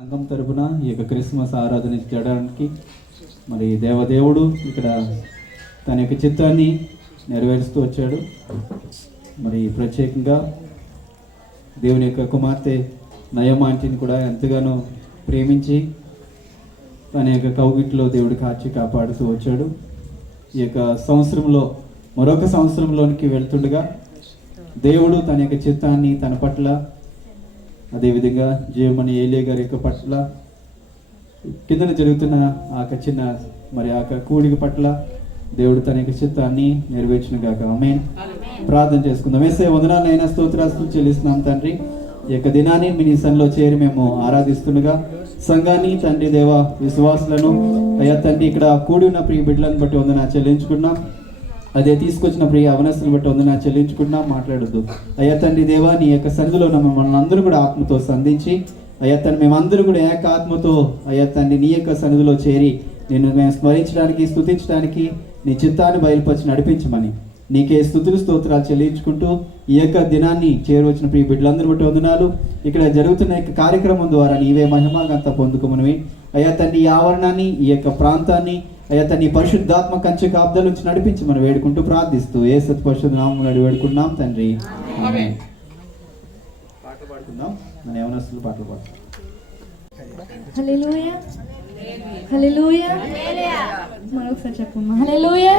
సంఘం తరపున ఈ యొక్క క్రిస్మస్ ఆరాధన చేయడానికి మరి దేవదేవుడు ఇక్కడ తన యొక్క చిత్తాన్ని నెరవేరుస్తూ వచ్చాడు. మరి ప్రత్యేకంగా దేవుని యొక్క కుమార్తె నయమాంటిని కూడా ఎంతగానో ప్రేమించి తన యొక్క కౌగిట్లో దేవుడు కాచి కాపాడుతూ వచ్చాడు. ఈ యొక్క సంవత్సరంలో మరొక సంవత్సరంలోనికి వెళ్తుండగా దేవుడు తన యొక్క చిత్తాన్ని తన పట్ల, అదేవిధంగా జీవమణి ఏలియా గారి యొక్క పట్ల, కిందన జరుగుతున్న ఆ చిన్న మరి ఆ కూడిక పట్ల దేవుడు తన యొక్క చిత్తాన్ని నెరవేర్చును గాక. ఆమేన్. ప్రార్థన చేసుకుందాం. వేసే వందనాలైనా స్తోత్రాస్తులు చెల్లిస్తున్నాం తండ్రి. ఈ యొక్క దినాన్ని మీ సన్నిధిలో చేరి మేము ఆరాధిస్తుండగా సంఘాన్ని తండ్రి దేవ విశ్వాసులను అయ్యా తండ్రి ఇక్కడ కూడి ఉన్న ప్రియ బిడ్డలను బట్టి వందనా చెల్లించుకున్నాం. అదే తీసుకొచ్చిన ప్రియ అవనస్తులను బట్టి వందనా చెల్లించుకున్నాం. మాట్లాడొద్దు అయ్యా తండ్రి దేవా, నీ యొక్క సన్నిధిలో ఉన్న మమ్మల్ని అందరూ కూడా ఆత్మతో సంధించి అయ్యా తండ్రి మేమందరూ కూడా ఏక ఆత్మతో అయ్యా తండ్రి నీ యొక్క సన్నిధిలో చేరి నిన్ను మేము స్మరించడానికి, స్తుతించడానికి, నీ చిత్తాన్ని బయలుపరిచి నడిపించమని నీకే స్తుతులు స్తోత్రాలు చెల్లించుకుంటూ ఈ యొక్క దినాన్ని చేరువచ్చిన ప్రియ బిడ్డలందరూ బట్టి వందనాలు. ఇక్కడ జరుగుతున్న యొక్క కార్యక్రమం ద్వారా నీవే మహిమగంత పొందుకోమనివి అయ్యా తండ్రి. ఈ ఆవరణాన్ని, ఈ యొక్క ప్రాంతాన్ని అయ్యా తండ్రి పరిశుద్ధాత్మ కంచె కాపుదల నుంచి నడిపించి మనం వేడుకుంటూ ప్రార్థిస్తూ యేసు పరిశుద్ధ నామములో వేడుకుంటున్నాం తండ్రి. ఆమేన్. పాటలు పాడుకుందాం. మన యవనస్తులు పాటలు పాడుతాం. హల్లెలూయా హల్లెలూయా మరొకసారి చెప్పమ్మా. హల్లెలూయా.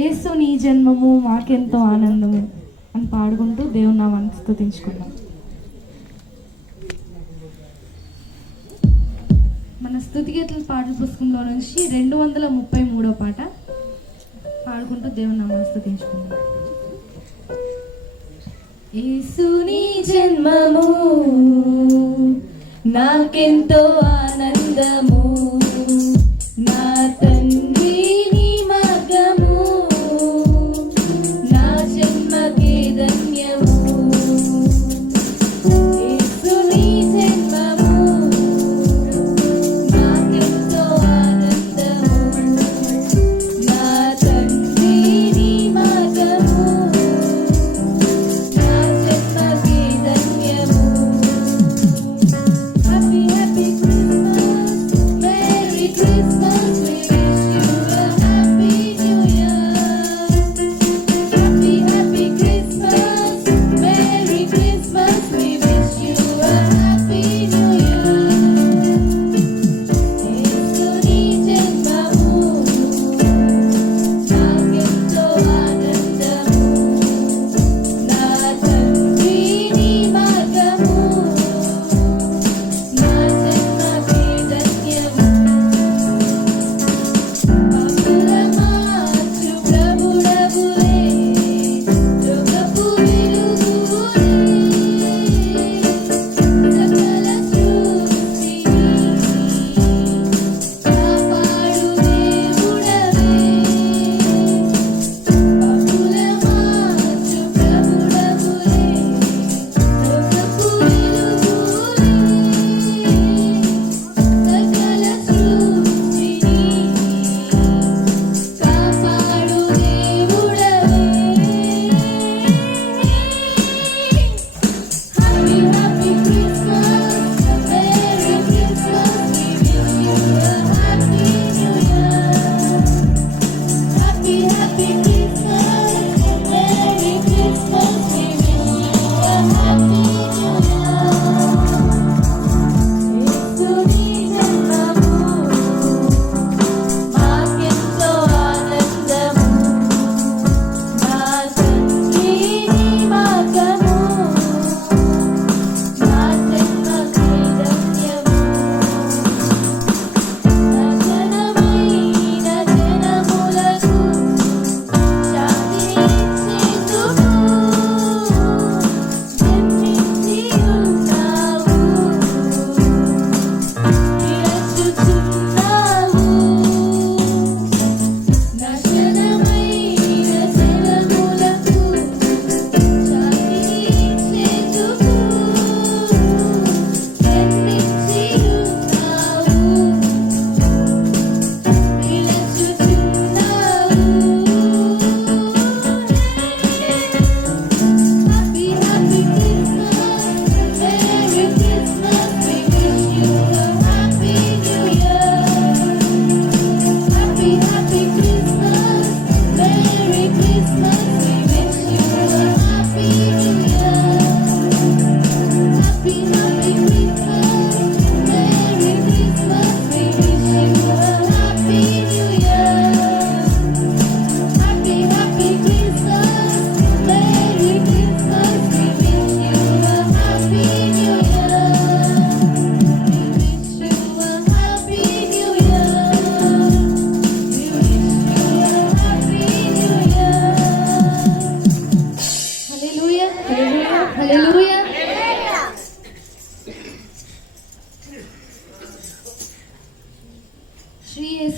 యేసు నీ జన్మము మాకెంతో ఆనందము అని పాడుకుంటూ దేవుని నామాన్ని స్తుతించుకుందాం. మన స్తుతిగీతల పాటల పుస్తకంలో నుంచి 233వ పాట పాడుకుంటూ దేవుని నామాన్ని స్తుతించుకుందాం. యేసు నీ జన్మము నాకెంతో ఆనందము, నా తండ్రి నీ మార్గము, నా జన్మకే ధన్యము. యేసు నీ జన్మము నాకెంతో ఆనందము, నా తండ్రి నీ మార్గము, నా జన్మకే ధన్యము. Happy Christmas.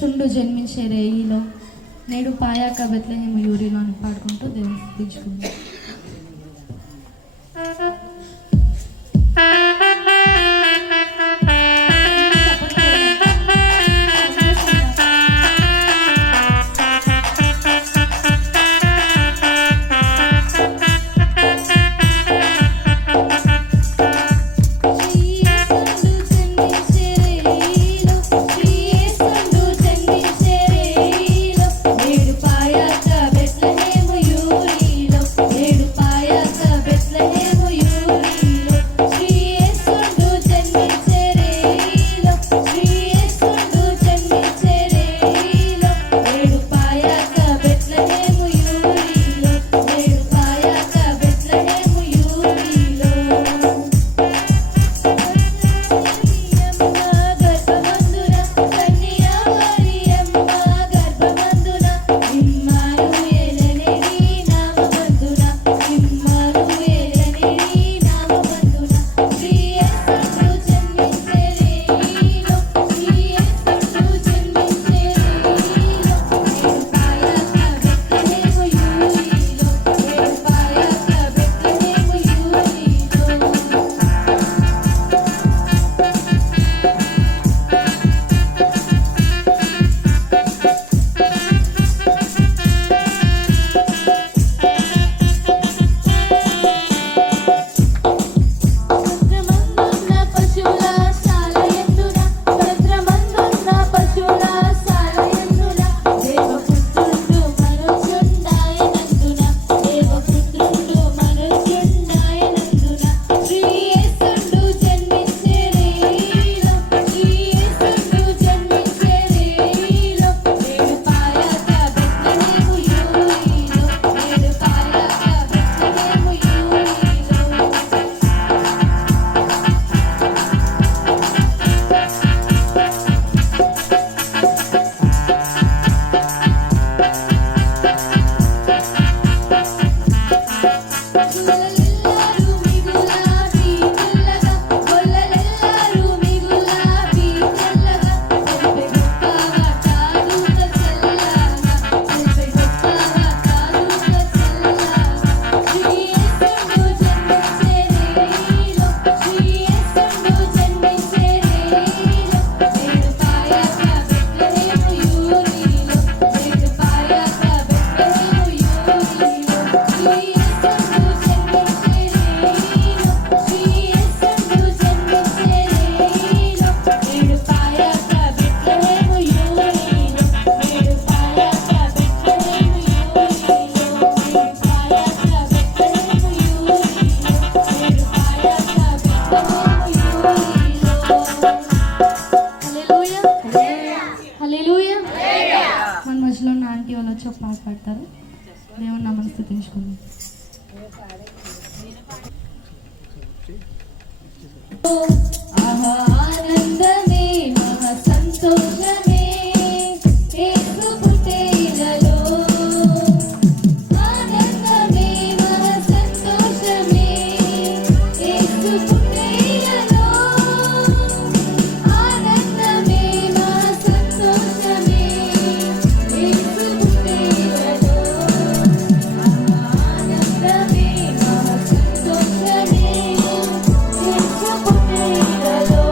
యేసుండు జన్మించే రేయిలో నేడు పాయాక బెత్లెహేము యూరిలో అని పాడుకుంటూ దేవుని స్తుతించుకుందాం. పాడతారు. దేవుని నామమున స్తుతించుకుందాం. ఆనందమే మహా సంతోషమే యేసు పుట్టేలలో ఆనందమే మహా సంతోషమే యేసు పుట్టేలలో ఆనందమే మహా సంతోషమే యేసు పుట్టేలలో ఆనందమే మహా సంతోషమే యేసు పుట్టేలలో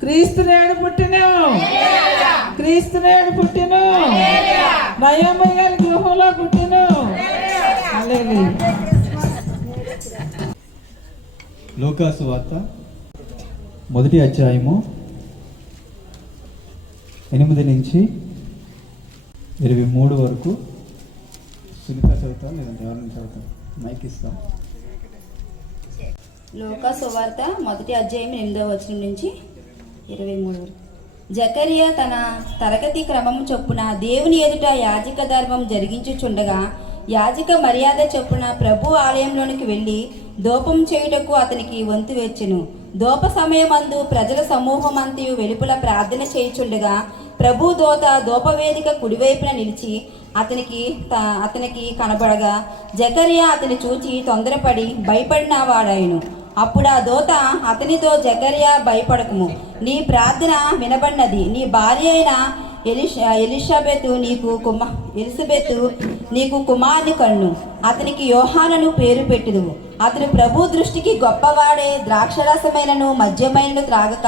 క్రీస్తునేడు పుట్టిను, క్రీస్తునేడు పుట్టిను, నయమయ్య గృహంలో పుట్టిను. లూకాసు వార్త 1వ అధ్యాయము 8 నుంచి 23 వరకు. సునీత చదువుతా, లేదంటే ఎవరిని చదువుతా? మైక్ ఇస్తాం. లూకాసు వార్త 1వ అధ్యాయం 8వ వచనం నుంచి 23 వరకు. జకరియా తన తరగతి క్రమం చొప్పున దేవుని ఎదుట యాజక ధర్మం జరిగించుచుండగా యాజక మర్యాద చొప్పున ప్రభు ఆలయంలోనికి వెళ్ళి దూపం చేయుటకు అతనికి వంతు వచ్చెను. దూప సమయమందు ప్రజల సమూహమంతయు వెలుపల ప్రార్థన చేయుచుండగా ప్రభు దూత ధూపవేదిక కుడివైపున నిలిచి అతనికి కనబడగా జకరియా అతని చూచి తొందరపడి భయపడిన వాడాయను. అప్పుడు ఆ దూత అతనితో, జకరియా భయపడకుము, నీ ప్రార్థన వినబడినది, నీ భార్య అయిన ఎలిజబెతు నీకు కుమారుని కన్ను, అతనికి యోహానను పేరు పెట్టుదువు. అతడు ప్రభు దృష్టికి గొప్పవాడే, ద్రాక్షరసమైనను మద్యమైనను త్రాగక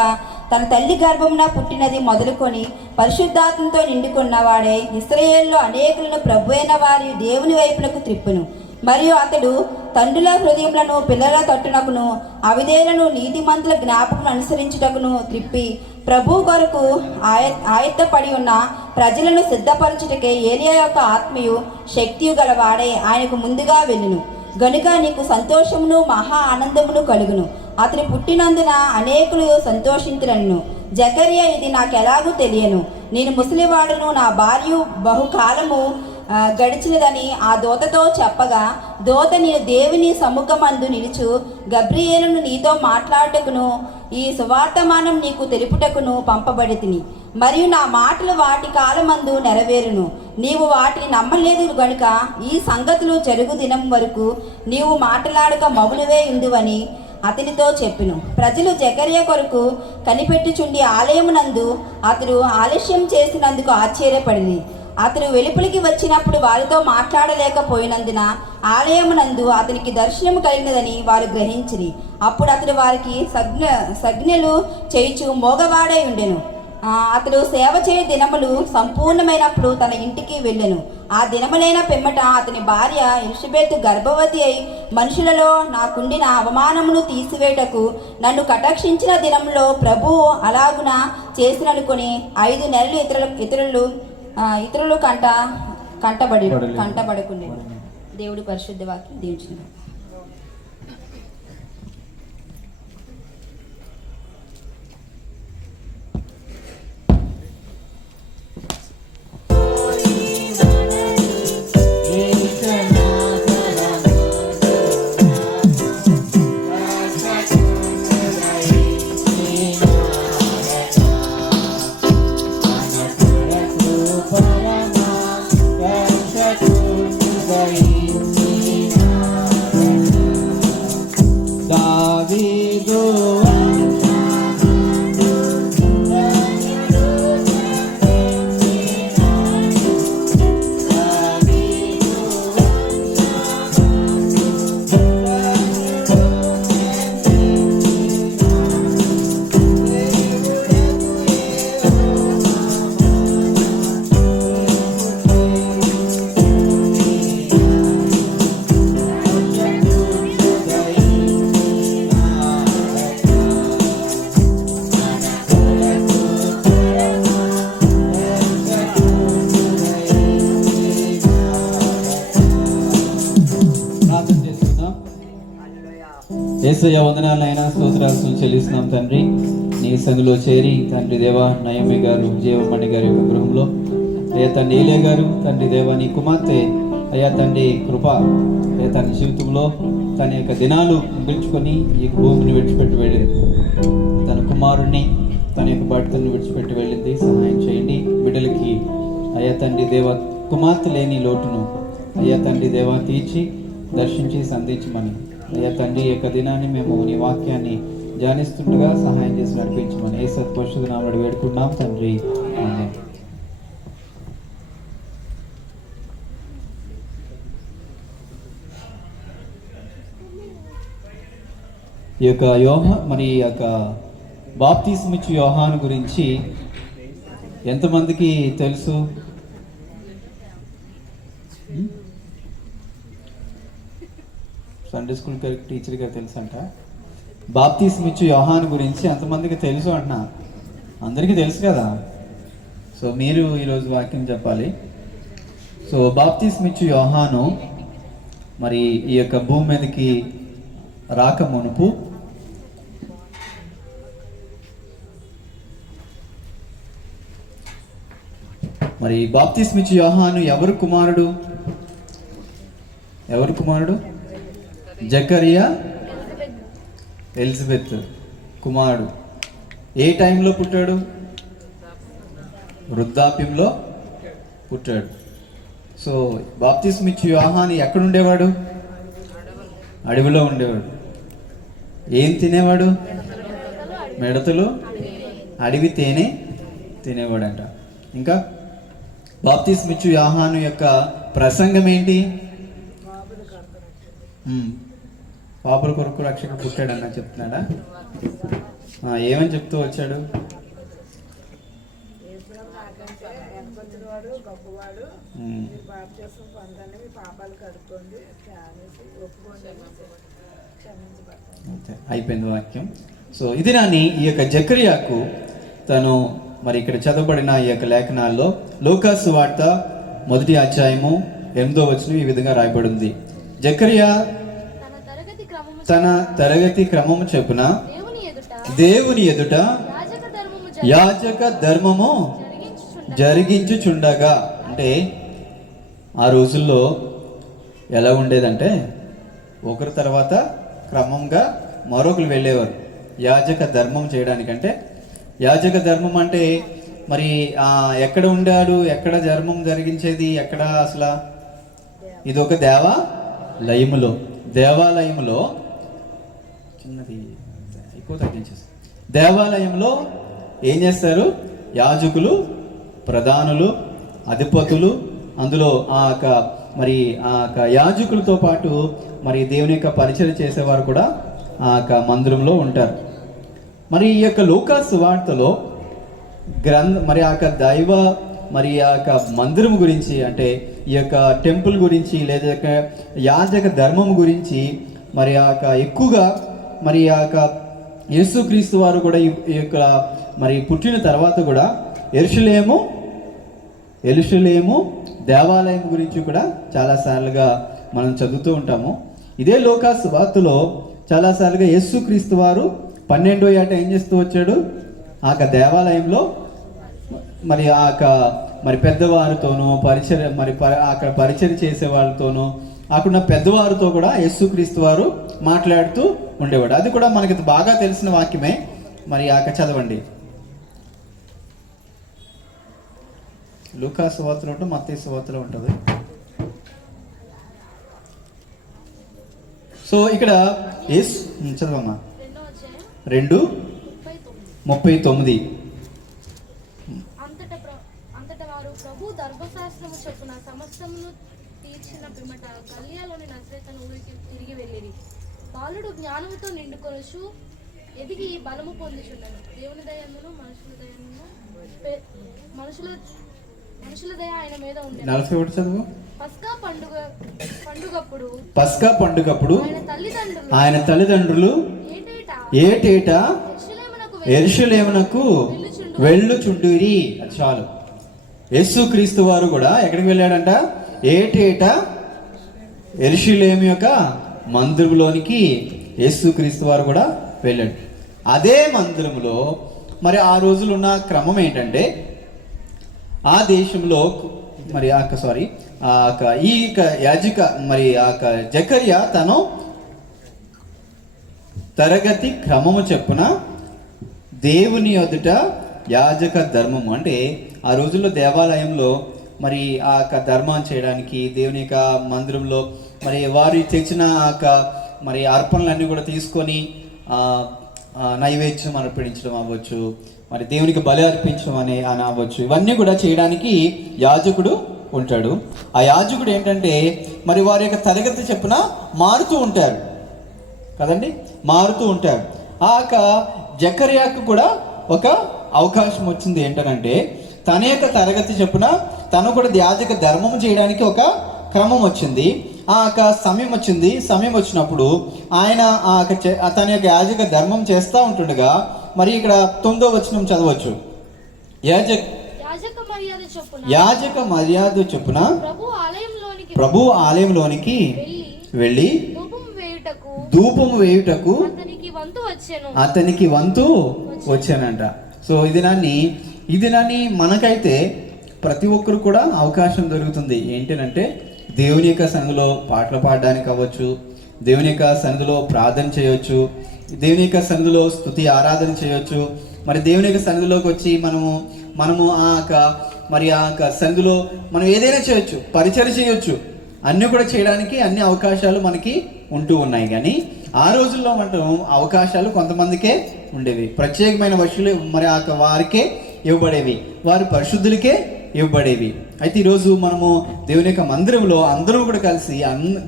తన తల్లి గర్భమున పుట్టినది మొదలుకొని పరిశుద్ధాత్మతో నిండుకున్నవాడే, ఇశ్రాయేలులో అనేకులను ప్రభు అయిన వారి దేవుని వైపునకు త్రిప్పును. మరియు అతడు తండ్రుల హృదయములను పిల్లల తట్టునకును అవిధేయులను నీతిమంతుల జ్ఞాపకం అనుసరించుటకును త్రిప్పి ప్రభు కొరకు ఆయత్తపడి ఉన్న ప్రజలను సిద్ధపరచుటకే ఏలియా యొక్క ఆత్మయు శక్తియు గలవాడే ఆయనకు ముందుగా వెళ్ళును. గనుక నీకు సంతోషమును మహా ఆనందమును కలుగును. అతను పుట్టినందున అనేకులు సంతోషించురను. జకర్యా, ఇది నాకెలాగూ తెలియను, నేను ముసలివాడును, నా భార్య బహుకాలము గడిచినదని ఆ దూతతో చెప్పగా, దూత, నేను దేవుని సముఖమందు నిలుచు గబ్రియేలును నీతో మాట్లాడుటకును ఈ సువార్తమానం నీకు తెలుపుటకును పంపబడి తిని, మరియు నా మాటలు వాటి కాలమందు నెరవేరును. నీవు వాటిని నమ్మలేదు గనుక ఈ సంగతులు జరుగు దినం వరకు నీవు మాట్లాడక మౌనవే ఉందువని అతనితో చెప్పెను. ప్రజలు జకర్యా కొరకు కనిపెట్టుచుండి ఆలయమునందు అతడు ఆలస్యం చేసినందుకు ఆశ్చర్యపడింది. అతడు వెలుపలికి వచ్చినప్పుడు వారితో మాట్లాడలేకపోయినందున ఆలయమునందు అతనికి దర్శనం కలిగినదని వారు గ్రహించిరి. అప్పుడు అతడు వారికి సంజ్ఞలు చేయుచు మోగవాడై ఉండెను. అతడు సేవ చేయ దినములు సంపూర్ణమైనప్పుడు తన ఇంటికి వెళ్ళెను. ఆ దినములైన పిమ్మట అతని భార్య ఎలిజబెత్ గర్భవతి అయి, మనుషులలో నాకుండిన అవమానమును తీసివేటకు నన్ను కటాక్షించిన దినంలో ప్రభువు అలాగున చేసిననుకొని 5 నెలలు ఇతరులు కంటబడుకుండే. దేవుడి పరిశుద్ధ వాక్యం దీవించును. యేసయ్య, వందనాలైనా స్తోత్రాలు చెల్లిస్తున్నాం తండ్రి. నీ సందులో చేరి తండ్రి దేవా, నయమి గారు, జీవమణి గారి యొక్క గృహంలో అయ్యా తండ్రి ఏలే గారు, తండ్రి దేవా నీ కుమార్తె అయ్యా తండ్రి కృప అయ్యా తన జీవితంలో తన యొక్క దినాలు ముగించుకొని ఈ భూమిని విడిచిపెట్టి వెళ్ళింది. తన కుమారుణ్ణి తన యొక్క భర్తను విడిచిపెట్టి వెళ్ళింది. సహాయం చేయండి బిడ్డలకి అయ్యా తండ్రి దేవ కుమార్తె లేని లోటును అయ్యా తండ్రి దేవా తీర్చి దర్శించి సంధించమని అయ్యా తండ్రి యొక్క దినాన్ని మేము నీ వాక్యాన్ని ధ్యానిస్తుండగా సహాయం చేసి నడిపించమని యేసు పరిశుద్ధ నామములో వేడుకుంటున్నాం తండ్రి, ఆమేన్. ఈ యొక్క బాప్తిస్మిచ్చు యోహాను గురించి ఎంతమందికి తెలుసు? సండే స్కూల్ టీచర్ గారు తెలుసు అంట. బాప్తిస్మిచ్చు యోహాను గురించి ఎంతమందికి తెలుసు అంటున్నా? అందరికీ తెలుసు కదా. సో మీరు ఈరోజు వాక్యం చెప్పాలి. సో బాప్తిస్మిచ్చు యోహాను మరి ఈ యొక్క భూమి మీదకి రాక మునుపు మరి బాప్తిస్మిచ్చు యోహాను ఎవరు కుమారుడు? జకరియా ఎలిజబెత్ కుమారుడు. ఏ టైంలో పుట్టాడు? వృద్ధాప్యంలో పుట్టాడు. సో బాప్తిస్మిచ్చు యోహాను ఎక్కడుండేవాడు? అడవిలో ఉండేవాడు. ఏం తినేవాడు? మిడతలు, అడవి తేనె తినేవాడంట. ఇంకా బాప్తిస్మిచ్చు యోహాను యొక్క ప్రసంగం ఏంటి? పాపుల కొరకు రక్షక పుట్టాడన్న చెప్తున్నాడా? ఏమని చెప్తూ వచ్చాడు? బాప్తిసం పొందండి, మీ పాపాలు కడుక్కోండి, అనేసి ఒప్పుకోండి, క్షమించబడతాను. అంతే, అయిపోయింది వాక్యం. సో ఇది నాని ఈ యొక్క జకర్యాకు తను మరి ఇక్కడ చదవబడిన ఈ యొక్క లేఖనాల్లో లూకాసు వార్త 1వ అధ్యాయము 8వ వచనం ఈ విధంగా రాయబడి ఉంది. జకర్యా తన తరగతి క్రమము చొప్పున దేవుని ఎదుట యాజక ధర్మము జరిగించుచుండగా, అంటే ఆ రోజుల్లో ఎలా ఉండేదంటే ఒకరి తర్వాత క్రమంగా మరొకరు వెళ్ళేవారు యాజక ధర్మం చేయడానికంటే. యాజక ధర్మం అంటే మరి ఎక్కడ ఉండాడు, ఎక్కడ ధర్మం జరిగించేది, ఎక్కడ అసలు ఇది ఒక దేవాలయములో చిన్నది ఎక్కువ తగ్గించేసి దేవాలయంలో ఏం చేస్తారు, యాజకులు, ప్రధానులు, అధిపతులు, అందులో మరి యాజకులతో పాటు మరి దేవుని యొక్క పరిచయం చేసేవారు కూడా మందిరంలో ఉంటారు. మరి ఈ యొక్క లూకాసు సువార్తలో మరి దైవ మరి మందిరం గురించి, అంటే ఈ యొక్క టెంపుల్ గురించి లేదా యాజక ధర్మం గురించి మరి ఎక్కువగా మరి యేసుక్రీస్తు వారు కూడా ఈ యొక్క మరి పుట్టిన తర్వాత కూడా యెరూషలేము దేవాలయం గురించి కూడా చాలాసార్లుగా మనం చదువుతూ ఉంటాము. ఇదే లూకాసు సువార్తలో చాలాసార్లుగా యేసుక్రీస్తు వారు 12వ ఏట ఏం చేస్తూ వచ్చాడు, దేవాలయంలో మరి మరి పెద్దవారితోనూ అక్కడ పరిచయం చేసే వాళ్ళతోనూ అక్కడ పెద్దవారితో కూడా యేసుక్రీస్తు వారు మాట్లాడుతూ ఉండేవాడు. అది కూడా మనకి బాగా తెలిసిన వాక్యమే. మరి చదవండి, లూకాసు సువార్తలో ఉంటుంది, మత్తయి సువార్తలో ఉంటుంది. సో ఇక్కడ చదవమ్మా 2:39. అంతట వారు ప్రభు ధర్మశాస్త్రము చొప్పున సమస్తమును తీర్చిన పిమ్మట గలిలయలోని నజరేతు ఊరికి తిరిగి వెళ్ళిరి. బాలుడు జ్ఞానముతో నిండుకొనుచు ఎదిగి బలము పొందుచుండెను. దేవుని దయను మనుషుల దయ ఆయన మీద ఉండెను. 41 చదువు. పస్కా పండుగప్పుడు ఆయన తల్లిదండ్రులు ఏటేటా యెరూషలేమునకు వెళ్ళుచుండిరి. చాలు. యేసుక్రీస్తు వారు కూడా ఎక్కడికి వెళ్ళాడంట, ఏటేటా యెరూషలేము యొక్క మందిరంలోనికి యేసుక్రీస్తు వారు కూడా వెళ్ళాడు. అదే మందిరంలో మరి ఆ రోజులు ఉన్న క్రమం ఏంటంటే, ఆ దేశంలో మరి ఈ యాజక మరి జకర్యా తను తరగతి క్రమము చెప్పున దేవుని ఎదుట యాజక ధర్మము, అంటే ఆ రోజుల్లో దేవాలయంలో మరి ధర్మం చేయడానికి దేవుని యొక్క మందిరంలో మరి వారు తెచ్చిన మరి అర్పణలన్నీ కూడా తీసుకొని నైవేద్యం అర్పించడం అవ్వచ్చు, మరి దేవునికి బలి అర్పించడం అని అవ్వచ్చు, ఇవన్నీ కూడా చేయడానికి యాజకుడు ఉంటాడు. ఆ యాజకుడు ఏంటంటే మరి వారి యొక్క తరగతి చెప్పున మారుతూ ఉంటారు కదండి, మారుతూ ఉంటారు. జకర్యాకు కూడా ఒక అవకాశం వచ్చింది. ఏంటనంటే తన యొక్క తరగతి చెప్పున తను కూడా యాజక ధర్మం చేయడానికి ఒక క్రమం వచ్చింది, సమయం వచ్చింది. సమయం వచ్చినప్పుడు ఆయన తన యొక్క యాజక ధర్మం చేస్తూ ఉంటుండగా మరి ఇక్కడ 9వ వచనం చదవచ్చు. యాజక మర్యాద చొప్పున ప్రభు ఆలయంలోనికి వెళ్ళి ధూపము వేయుటకు అతనికి వంతు వచ్చానంట. సో ఈ దినాన్ని మనకైతే ప్రతి ఒక్కరు కూడా అవకాశం దొరుకుతుంది. ఏంటంటే దేవుని యొక్క సన్నిధిలో పాటలు పాడడానికి అవ్వచ్చు, దేవుని యొక్క సన్నిధిలో ప్రార్థన చేయొచ్చు, దేవుని యొక్క సన్నిధిలో స్తుతి ఆరాధన చేయొచ్చు. మరి దేవుని యొక్క సన్నిధిలోకి వచ్చి మనము మరి సన్నిధిలో మనం ఏదైనా చేయొచ్చు, పరిచయం చేయొచ్చు, అన్నీ కూడా చేయడానికి అన్ని అవకాశాలు మనకి ఉంటూ ఉన్నాయి. కానీ ఆ రోజుల్లో అవకాశాలు కొంతమందికే ఉండేవి, ప్రత్యేకమైన వర్షాలు మరి వారికే ఇవ్వబడేవి, వారి పరిశుద్ధులకే ఇవ్వబడేవి. అయితే ఈరోజు మనము దేవుని యొక్క మందిరంలో అందరూ కూడా కలిసి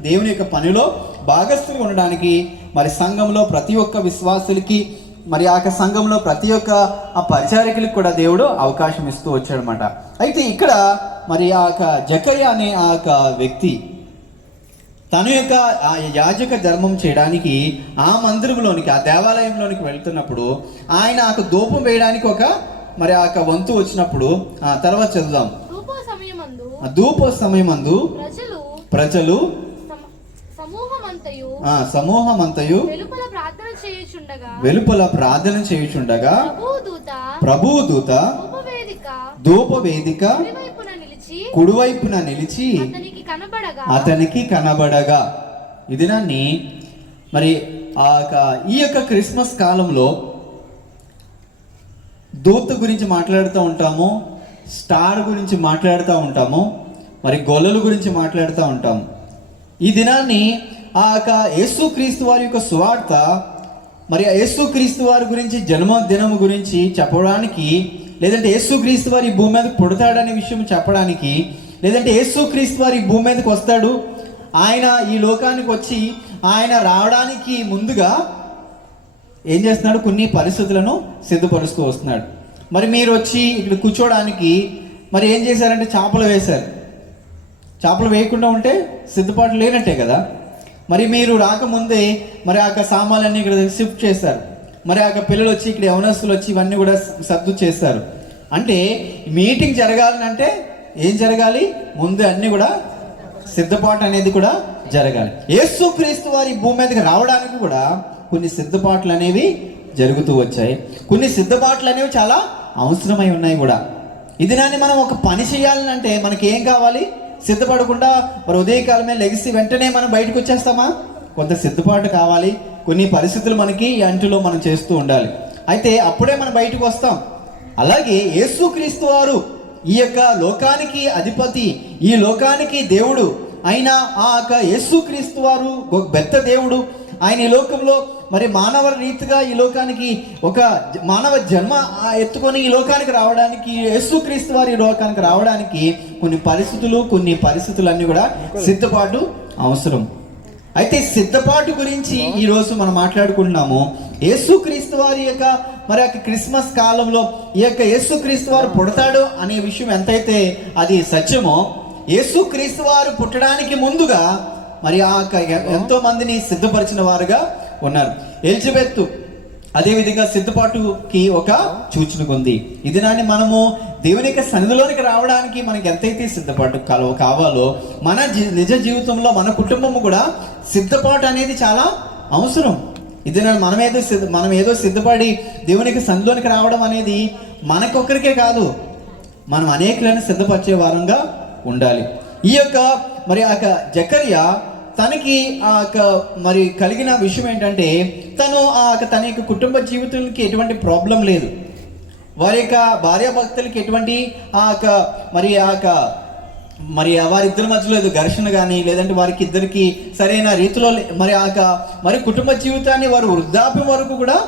దేవుని యొక్క పనిలో భాగస్థులు ఉండడానికి మరి సంఘంలో ప్రతి ఒక్క విశ్వాసులకి మరి ఆ యొక్క సంఘంలో ప్రతి ఒక్క ఆ పరిచారికులకు కూడా దేవుడు అవకాశం ఇస్తూ వచ్చాడనమాట. అయితే ఇక్కడ మరి ఆ యొక్క జకర్యా అనే ఆ యొక్క వ్యక్తి తన యొక్క ఆ యాజక ధర్మం చేయడానికి ఆ మందిరంలోనికి, ఆ దేవాలయంలోనికి వెళ్తున్నప్పుడు ఆయన ఆ ధూపం వేయడానికి మరి ఆ వంతు వచ్చినప్పుడు తర్వాత చదువుదాం. ధూప సమయమందు ప్రజలు సమూహమంతయు వెలుపల ప్రార్థన చేయుచుండగా ప్రభువు దూత ధూప వేదిక కుడివైపున నిలిచి అతనికి కనబడగా. ఈ దినాన్ని మరి ఈ యొక్క క్రిస్మస్ కాలంలో దూత గురించి మాట్లాడుతూ ఉంటాము, స్టార్ గురించి మాట్లాడుతూ ఉంటాము, మరి గొల్లల గురించి మాట్లాడుతూ ఉంటాము. ఈ దినాన్ని ఆ యొక్క యేసుక్రీస్తు వారి యొక్క సువార్త, మరి యేసుక్రీస్తు వారి గురించి జన్మదినము గురించి చెప్పడానికి, లేదంటే యేసుక్రీస్తు వారి భూమి మీదకి పుడతాడనే విషయం చెప్పడానికి, లేదంటే యేసుక్రీస్తు వారి భూమి మీదకి వస్తాడు, ఆయన ఈ లోకానికి వచ్చి ఆయన రావడానికి ముందుగా ఏం చేస్తున్నాడు, కొన్ని పరిస్థితులను సిద్ధపరుస్తూ వస్తున్నాడు. మరి మీరు వచ్చి ఇక్కడ కూర్చోడానికి మరి ఏం చేశారంటే చేపలు వేశారు. చేపలు వేయకుండా ఉంటే సిద్ధపాటు లేనట్టే కదా. మరి మీరు రాకముందే మరి ఆ సామాన్లన్నీ ఇక్కడ షిఫ్ట్ చేస్తారు. మరి ఆ పిల్లలు వచ్చి ఇక్కడ యవనస్తులు వచ్చి ఇవన్నీ కూడా సర్దు చేస్తారు. అంటే మీటింగ్ జరగాలంటే ఏం జరగాలి, ముందు అన్నీ కూడా సిద్ధపాటు అనేది కూడా జరగాలి. యేసుక్రీస్తు వారి భూమి మీదకి రావడానికి కూడా కొన్ని సిద్ధపాట్లు అనేవి జరుగుతూ వచ్చాయి. కొన్ని సిద్ధపాట్లు అనేవి చాలా అవసరమై ఉన్నాయి కూడా. ఇది నాన్ని మనం ఒక పని చేయాలంటే మనకి ఏం కావాలి, సిద్ధపడకుండా మరి ఉదయకాలమే లెగిసి వెంటనే మనం బయటకు వచ్చేస్తామా? కొంత సిద్ధపాటు కావాలి. కొన్ని పరిస్థితులు మనకి ఈ అంటులో మనం చేస్తూ ఉండాలి. అయితే అప్పుడే మనం బయటకు వస్తాం. అలాగే యేసుక్రీస్తు వారు ఈ యొక్క లోకానికి అధిపతి, ఈ లోకానికి దేవుడు అయిన ఆ యొక్క యేసుక్రీస్తు వారు ఒక పెద్ద దేవుడు. ఆయన ఈ లోకంలో మరి మానవ రీతిగా ఈ లోకానికి ఒక మానవ జన్మ ఎత్తుకొని ఈ లోకానికి రావడానికి, యేసుక్రీస్తు వారి ఈ లోకానికి రావడానికి కొన్ని పరిస్థితులు అన్నీ కూడా సిద్ధపాటు అవసరం. అయితే సిద్ధపాటు గురించి ఈరోజు మనం మాట్లాడుకుంటున్నాము. యేసుక్రీస్తు వారి యొక్క మరి యొక్క క్రిస్మస్ కాలంలో ఈ యొక్క యేసుక్రీస్తు వారు పుడతాడు అనే విషయం ఎంతైతే అది సత్యమో, యేసుక్రీస్తు వారు పుట్టడానికి ముందుగా మరి ఆ ఎంతో మందిని సిద్ధపరిచిన వారుగా ఉన్నారు. ఎలిజబెత్ అదేవిధంగా సిద్ధపాటుకి ఒక సూచన ఉంది. ఇది నాని మనము దేవుని యొక్క సన్నిధిలోనికి రావడానికి మనకి ఎంతైతే సిద్ధపాటు కావాలో, మన నిజ జీవితంలో మన కుటుంబము కూడా సిద్ధపాటు అనేది చాలా అవసరం. ఇది మనం ఏదో సిద్ధపడి దేవునికి సన్నిధిలోనికి రావడం అనేది మనకొక్కరికే కాదు, మనం అనేకులను సిద్ధపరిచే వారంగా ఉండాలి. ఈ యొక్క మరి ఆ జకర్యా తనకి ఆ మరి కలిగిన విషయం ఏంటంటే, తన యొక్క కుటుంబ జీవితానికి ఎటువంటి ప్రాబ్లం లేదు. వారి యొక్క భార్యాభర్తలకి ఎటువంటి మరి వారిద్దరి మధ్యలో ఏదో ఘర్షణ కానీ, లేదంటే వారికి ఇద్దరికి సరైన రీతిలో మరి కుటుంబ జీవితాన్ని వారు వృద్ధాప్యం వరకు కూడా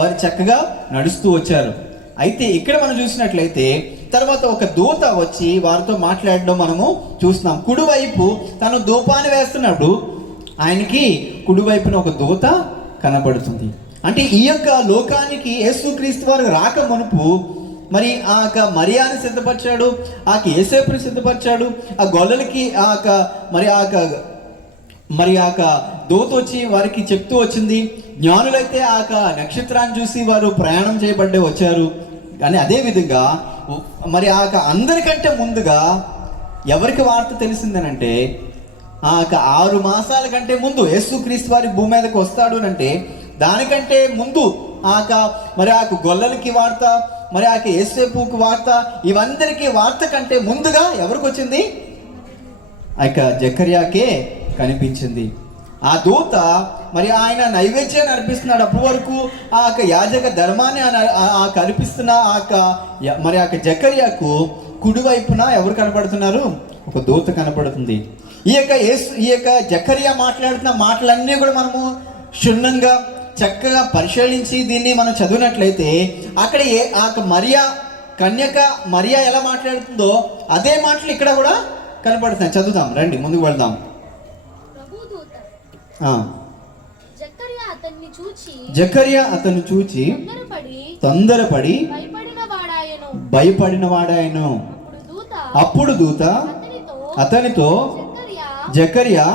వారు చక్కగా నడుస్తూ వచ్చారు. అయితే ఇక్కడ మనం చూసినట్లయితే తర్వాత ఒక దూత వచ్చి వారితో మాట్లాడడం మనము చూస్తున్నాం. కుడివైపు తను ధూపాన్ని వేస్తున్నప్పుడు ఆయనకి కుడివైపున ఒక దూత కనబడుతుంది. అంటే ఈ యొక్క లోకానికి యేసుక్రీస్తు వారు రాక మునుపు మరి ఆ మరియాని సిద్ధపరిచాడు, ఆ యేసేపుని సిద్ధపరిచాడు, ఆ గొల్లలకి మరి దూత వచ్చి వారికి చెప్తూ వచ్చింది. జ్ఞానులైతే ఆ నక్షత్రాన్ని చూసి వారు ప్రయాణం చేయబడ్డే వచ్చారు. కానీ అదేవిధంగా మరి అందరికంటే ముందుగా ఎవరికి వార్త తెలిసిందనంటే, 6 మాసాల కంటే ముందు యేసుక్రీస్తు వారి భూమి మీదకి వస్తాడు అంటే దానికంటే ముందు మరి గొల్లలకి వార్త, మరి యేసేపుకి వార్త, ఇవందరికీ వార్త కంటే ముందుగా ఎవరికి వచ్చింది? జకర్యాకే కనిపించింది. ఆ దూత మరి ఆయన నైవేద్యాన్ని అర్పిస్తున్నాడు. అప్పటి వరకు ఆ యాజక ధర్మాన్ని కల్పిస్తున్న మరి జకర్యాకు కుడివైపున ఎవరు కనపడుతున్నారు? ఒక దూత కనపడుతుంది. ఈ యొక్క జకర్యా మాట్లాడుతున్న మాటలన్నీ కూడా మనము క్షుణ్ణంగా చక్కగా పరిశీలించి దీన్ని మనం చదివినట్లయితే అక్కడ కన్యక మరియా ఎలా మాట్లాడుతుందో అదే మాటలు ఇక్కడ కూడా కనపడుతున్నాయి. చదువుతాం, రండి ముందుకు వెళ్దాం. అతన్ని చూచి తొందరపడి భయపడిన వాడాయను. అప్పుడు దూత అతనితో, జకర్యా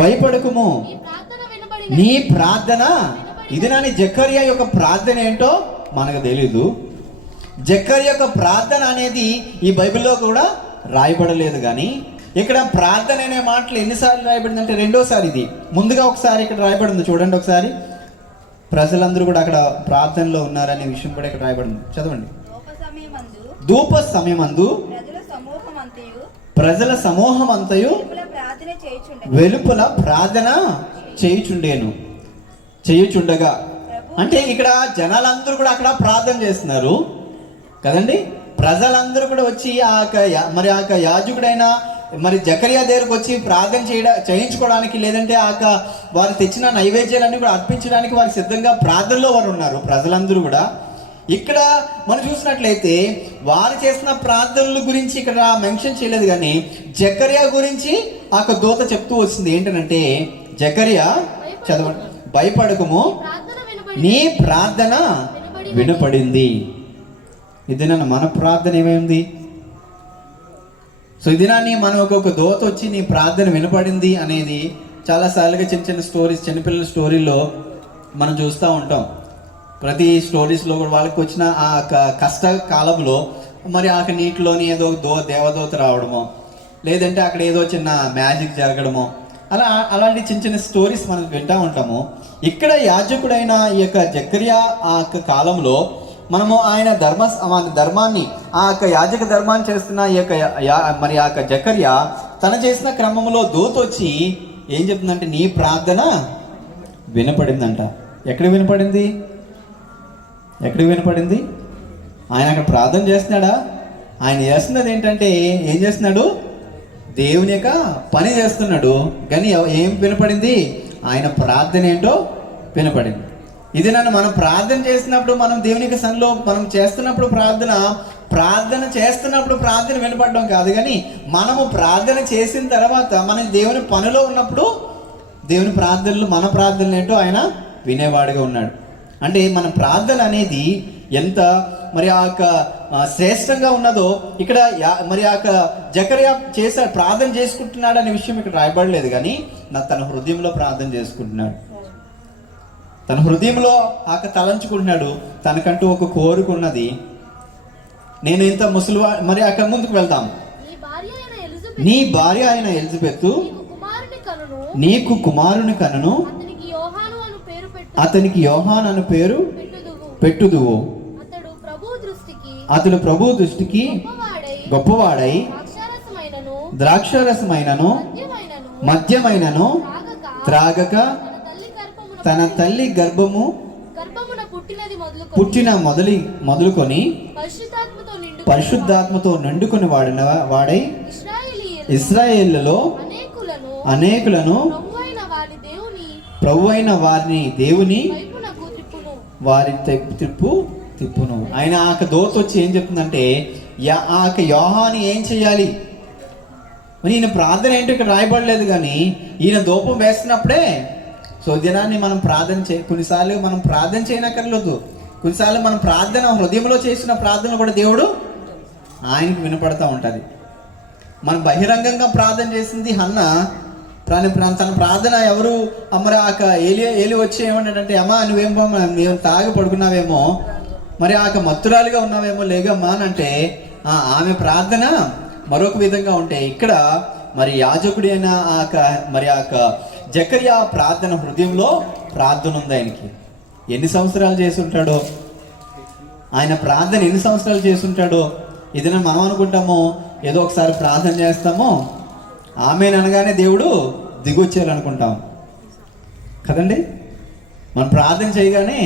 భయపడకుము, నీ ప్రార్థన. ఇది నాని జకర్యా యొక్క ప్రార్థన ఏంటో మనకు తెలీదు. జకర్యా యొక్క ప్రార్థన అనేది ఈ బైబిల్లో కూడా రాయబడలేదు. కానీ ఇక్కడ ప్రార్థన అనే మాటలు ఎన్నిసార్లు రాయబడింది అంటే రెండోసారి. ఇది ముందుగా ఒకసారి ఇక్కడ రాయబడింది, చూడండి ఒకసారి. ప్రజలందరూ కూడా అక్కడ ప్రార్థనలో ఉన్నారనే విషయం కూడా ఇక్కడ రాయబడింది. చదవండి. ధూప సమయమందు ప్రజల సమూహం అంతయు వెలుపల ప్రార్థన చేయుచుండగా. అంటే ఇక్కడ జనాలందరూ కూడా అక్కడ ప్రార్థన చేస్తున్నారు కదండి. ప్రజలందరూ కూడా వచ్చి ఆ యాజకుడైన మరి జకర్యా దగ్గరకు వచ్చి ప్రార్థన చేయించుకోవడానికి, లేదంటే వారు తెచ్చిన నైవేద్యాలన్నీ కూడా అర్పించడానికి వారు సిద్ధంగా ప్రార్థనలో వారు ఉన్నారు ప్రజలందరూ కూడా. ఇక్కడ మనం చూసినట్లయితే వారు చేసిన ప్రార్థనల గురించి ఇక్కడ మెన్షన్ చేయలేదు. కానీ జకర్యా గురించి దూత చెప్తూ వచ్చింది. ఏంటంటే, జకర్యా చదవండి, భయపడకము, నీ ప్రార్థన వినపడింది. ఇది మన ప్రార్థన ఏమైంది? సో ఇది మనం ఒక దూత వచ్చి నీ ప్రార్థన వినపడింది అనేది చాలాసార్లుగా చిన్న స్టోరీస్, చిన్నపిల్లల స్టోరీలో మనం చూస్తూ ఉంటాం. ప్రతి స్టోరీస్లో కూడా వాళ్ళకి వచ్చిన ఆ కష్ట కాలంలో మరి నీటిలోని ఏదో దేవదూత రావడమో, లేదంటే అక్కడ ఏదో చిన్న మ్యాజిక్ జరగడమో, అలాంటి చిన్న స్టోరీస్ మనం వింటూ ఉంటాము. ఇక్కడ యాజకుడైన ఈ యొక్క జకర్యా కాలంలో మనము ఆయన ధర్మాన్ని యాజక ధర్మాన్ని చేస్తున్న ఈ యొక్క జకర్యా తన చేసిన క్రమంలో దూత వచ్చి ఏం చెప్తుందంటే, నీ ప్రార్థన వినపడిందంట. ఎక్కడ వినపడింది? ఆయన అక్కడ ప్రార్థన చేస్తున్నాడా? ఆయన చేస్తున్నది ఏంటంటే, ఏం చేస్తున్నాడు? దేవుని యొక్క పని చేస్తున్నాడు. కానీ ఏం వినపడింది? ఆయన ప్రార్థన ఏంటో వినపడింది. ఇది మనం ప్రార్థన చేసినప్పుడు, మనం దేవునికి సన్నిలో మనం చేస్తున్నప్పుడు ప్రార్థన చేస్తున్నప్పుడు ప్రార్థన వినపడడం కాదు. కానీ మనము ప్రార్థన చేసిన తర్వాత మనం దేవుని పనిలో ఉన్నప్పుడు దేవుని ప్రార్థనలు, మన ప్రార్థనలు ఏంటో ఆయన వినేవాడుగా ఉన్నాడు. అంటే మన ప్రార్థన అనేది ఎంత మరి శ్రేష్టంగా ఉన్నదో ఇక్కడ మరి జకర్యా ప్రార్థన చేసుకుంటున్నాడు అనే విషయం ఇక్కడ రాయబడలేదు. కానీ తన హృదయంలో ప్రార్థన చేసుకుంటున్నాడు. తన హృదయంలో తలంచుకుంటున్నాడు. తనకంటూ ఒక కోరిక ఉన్నది. నేను ఇంత ముసలివా, మరి అక్కడ ముందుకు వెళ్తాం. నీ భార్య అయిన ఎలిజబెత్ నీకు కుమారుని కనును, అతనికి యోహాను అను పేరు పెట్టుదువు. అతడు ప్రభు దృష్టికి గొప్పవాడై ద్రాక్షరసమైనను మద్యమైనను త్రాగక తన తల్లి పుట్టిన మొదలుకొని పరిశుద్ధాత్మతో నిండుకొని వాడై ఇశ్రాయేలులో అనేకులను ప్రభు అయిన వారిని దేవుని వారి తిప్పును. ఆయన దూత వచ్చి ఏం చెప్తుందంటే, యోహాను ఏం చెయ్యాలి? ఈయన ప్రార్థన ఏంటో ఇక్కడ రాయబడలేదు. కానీ ఈయన ధూపం వేస్తున్నప్పుడే దినాన్ని మనం కొన్నిసార్లు మనం ప్రార్థన చేయనక్కర్లేదు. కొన్నిసార్లు మనం ప్రార్థన హృదయంలో చేసిన ప్రార్థన కూడా దేవుడు ఆయనకు వినపడతా ఉంటుంది. మనం బహిరంగంగా ప్రార్థన చేసింది హన్న. తన ప్రార్థన ఎవరు మరి ఏలి వచ్చి ఏమన్నాడంటే, అమ్మా నువ్వేమో మేము తాగి పడుకున్నావేమో, మరి మత్తురాలుగా ఉన్నావేమో, లేగమ్మా అని అంటే ఆమె ప్రార్థన మరొక విధంగా ఉంటే, ఇక్కడ మరి యాజకుడి అయిన మరి జకర్యా ప్రార్థన హృదయంలో ప్రార్థన ఉంది. ఆయనకి ఎన్ని సంవత్సరాలు చేసి ఉంటాడో, ఆయన ప్రార్థన ఎన్ని సంవత్సరాలు చేసి ఉంటాడో. ఇది మనం అనుకుంటాము, ఏదో ఒకసారి ప్రార్థన చేస్తాము, ఆమె అనగానే దేవుడు దిగొచ్చారనుకుంటాం కదండి. మనం ప్రార్థన చేయగానే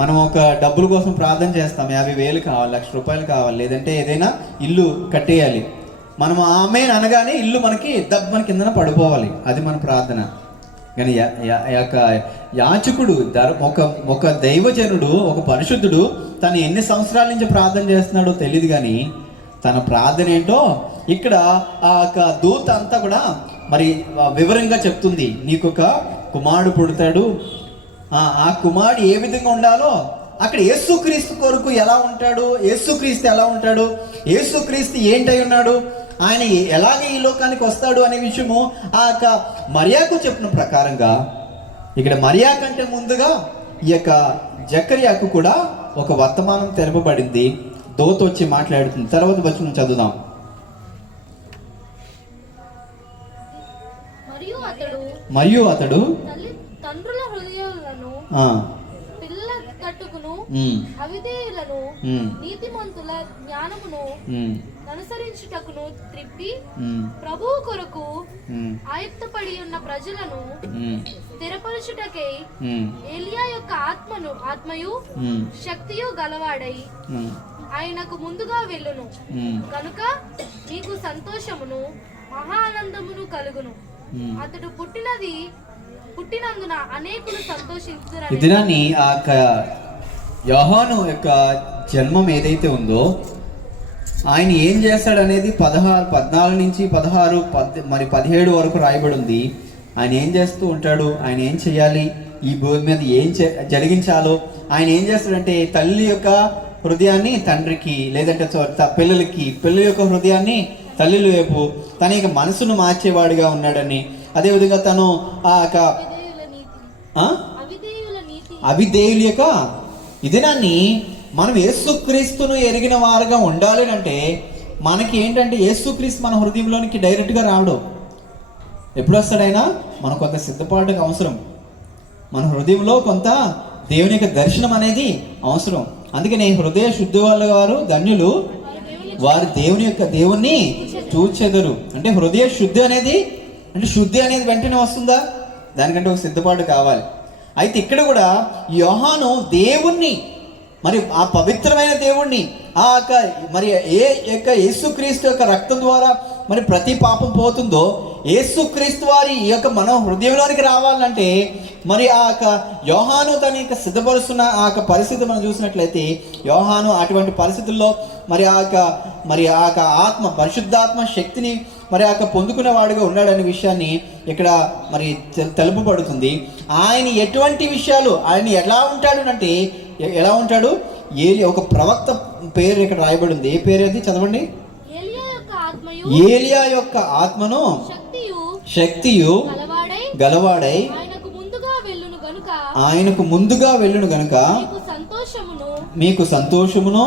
మనం ఒక డబ్బుల కోసం ప్రార్థన చేస్తాం. 50,000 కావాలి, 1,00,000 రూపాయలు కావాలి, లేదంటే ఏదైనా ఇల్లు కట్టేయాలి. మనం ఆమె అనగానే ఇల్లు మనకి మన కిందన పడిపోవాలి. అది మన ప్రార్థన. కానీ యాచకుడు ఒక దైవజనుడు, ఒక పరిశుద్ధుడు తను ఎన్ని సంవత్సరాల నుంచి ప్రార్థన చేస్తున్నాడో తెలియదు. కానీ తన ప్రార్థన ఏంటో ఇక్కడ దూత అంతా కూడా మరి వివరంగా చెప్తుంది. నీకొక కుమారుడు పుడతాడు, ఆ కుమారుడు ఏ విధంగా ఉండాలో అక్కడ యేసుక్రీస్తు కొరకు ఎలా ఉంటాడు, యేసుక్రీస్తు ఎలా ఉంటాడు, యేసుక్రీస్తు ఏంటై ఉన్నాడు, ఆయన ఎలాగ ఈ లోకానికి వస్తాడు అనే విషయము ఆ యొక్క మరియాకు చెప్పిన ప్రకారంగా ఇక్కడ మరియా కంటే ముందుగా ఈ యొక్క జకర్యాకు కూడా ఒక వర్తమానం తెలపబడింది. దూత వచ్చి మాట్లాడుతుంది. తర్వాత వచనం చదువుదాం. మరియు అతడు తండ్రుల హృదయాలను పిల్ల కట్టుకును అవిధేయులను నీతిమంతుల జ్ఞానమును అనుసరించుటకును త్రిప్పి ప్రభువు కొరకు ఆయుక్తపడి ఉన్న ప్రజలను స్థిరపరచుటకై ఏలియా యొక్క ఆత్మయు శక్తియు గలవాడై ఆయనకు ముందుగా వెళ్ళును కనుక నీకు సంతోషమును మహా ఆనందమును కలుగును. అతడు పుట్టినందున అనేకులు సంతోషించుదురని. ఇదిని ఆ యోహాను యొక్క జన్మం ఏదైతే ఉందో ఆయన ఏం చేస్తాడనేది 14 నుంచి 17 వరకు రాయబడి ఉంది. ఆయన ఏం చేస్తూ ఉంటాడు, ఆయన ఏం చేయాలి, ఈ భూమి మీద ఏం జరిగించాలో ఆయన ఏం చేస్తాడంటే తల్లి యొక్క హృదయాన్ని తండ్రికి, లేదంటే పిల్లల యొక్క హృదయాన్ని తల్లిల వైపు తన యొక్క మనసును మార్చేవాడిగా ఉన్నాడని, అదేవిధంగా తను ఆ యొక్క అవిధేయుల యొక్క ఇదినాన్ని మనం యేసుక్రీస్తును ఎరిగిన వారుగా ఉండాలి అంటే మనకి ఏంటంటే యేసుక్రీస్తు మన హృదయంలోనికి డైరెక్ట్గా రావడం. ఎప్పుడు వస్తాడైనా మనకు కొంత సిద్ధపాటుకు అవసరం, మన హృదయంలో కొంత దేవుని యొక్క దర్శనం అనేది అవసరం. అందుకని హృదయ శుద్ధి వాళ్ళ వారు ధన్యులు, వారు దేవుణ్ణి చూచెదరు. అంటే హృదయ శుద్ధి అనేది, అంటే శుద్ధి అనేది వెంటనే వస్తుందా, దానికంటే ఒక సిద్ధపాటు కావాలి. అయితే ఇక్కడ కూడా యోహాను దేవుణ్ణి, మరి ఆ పవిత్రమైన దేవుణ్ణి, ఆ యొక్క మరి యేసుక్రీస్తు యొక్క రక్తం ద్వారా మరి ప్రతి పాపం పోతుందో యేసుక్రీస్తు వారి ఈ యొక్క మన హృదయంలోనికి రావాలంటే మరి ఆ యొక్క యోహాను తన యొక్క సిద్ధపరుస్తున్న ఆ యొక్క పరిస్థితి మనం చూసినట్లయితే యోహాను అటువంటి పరిస్థితుల్లో మరి ఆ యొక్క ఆత్మ, పరిశుద్ధాత్మ శక్తిని మరి ఆ యొక్క పొందుకునే వాడిగా ఉన్నాడనే విషయాన్ని ఇక్కడ మరి తెలుపబడుతుంది. ఆయన ఎటువంటి విషయాలు, ఆయన ఎలా ఉంటాడు అంటే ఎలా ఉంటాడు, ఒక ప్రవక్త పేరు ఇక్కడ రాయబడి ఉంది. ఏ పేరు అది చదవండి. ఏలియా యొక్క ఆత్మను శక్తియు గలవాడై ఆయనకు ముందుగా వెళ్ళును గనుక మీకు సంతోషమును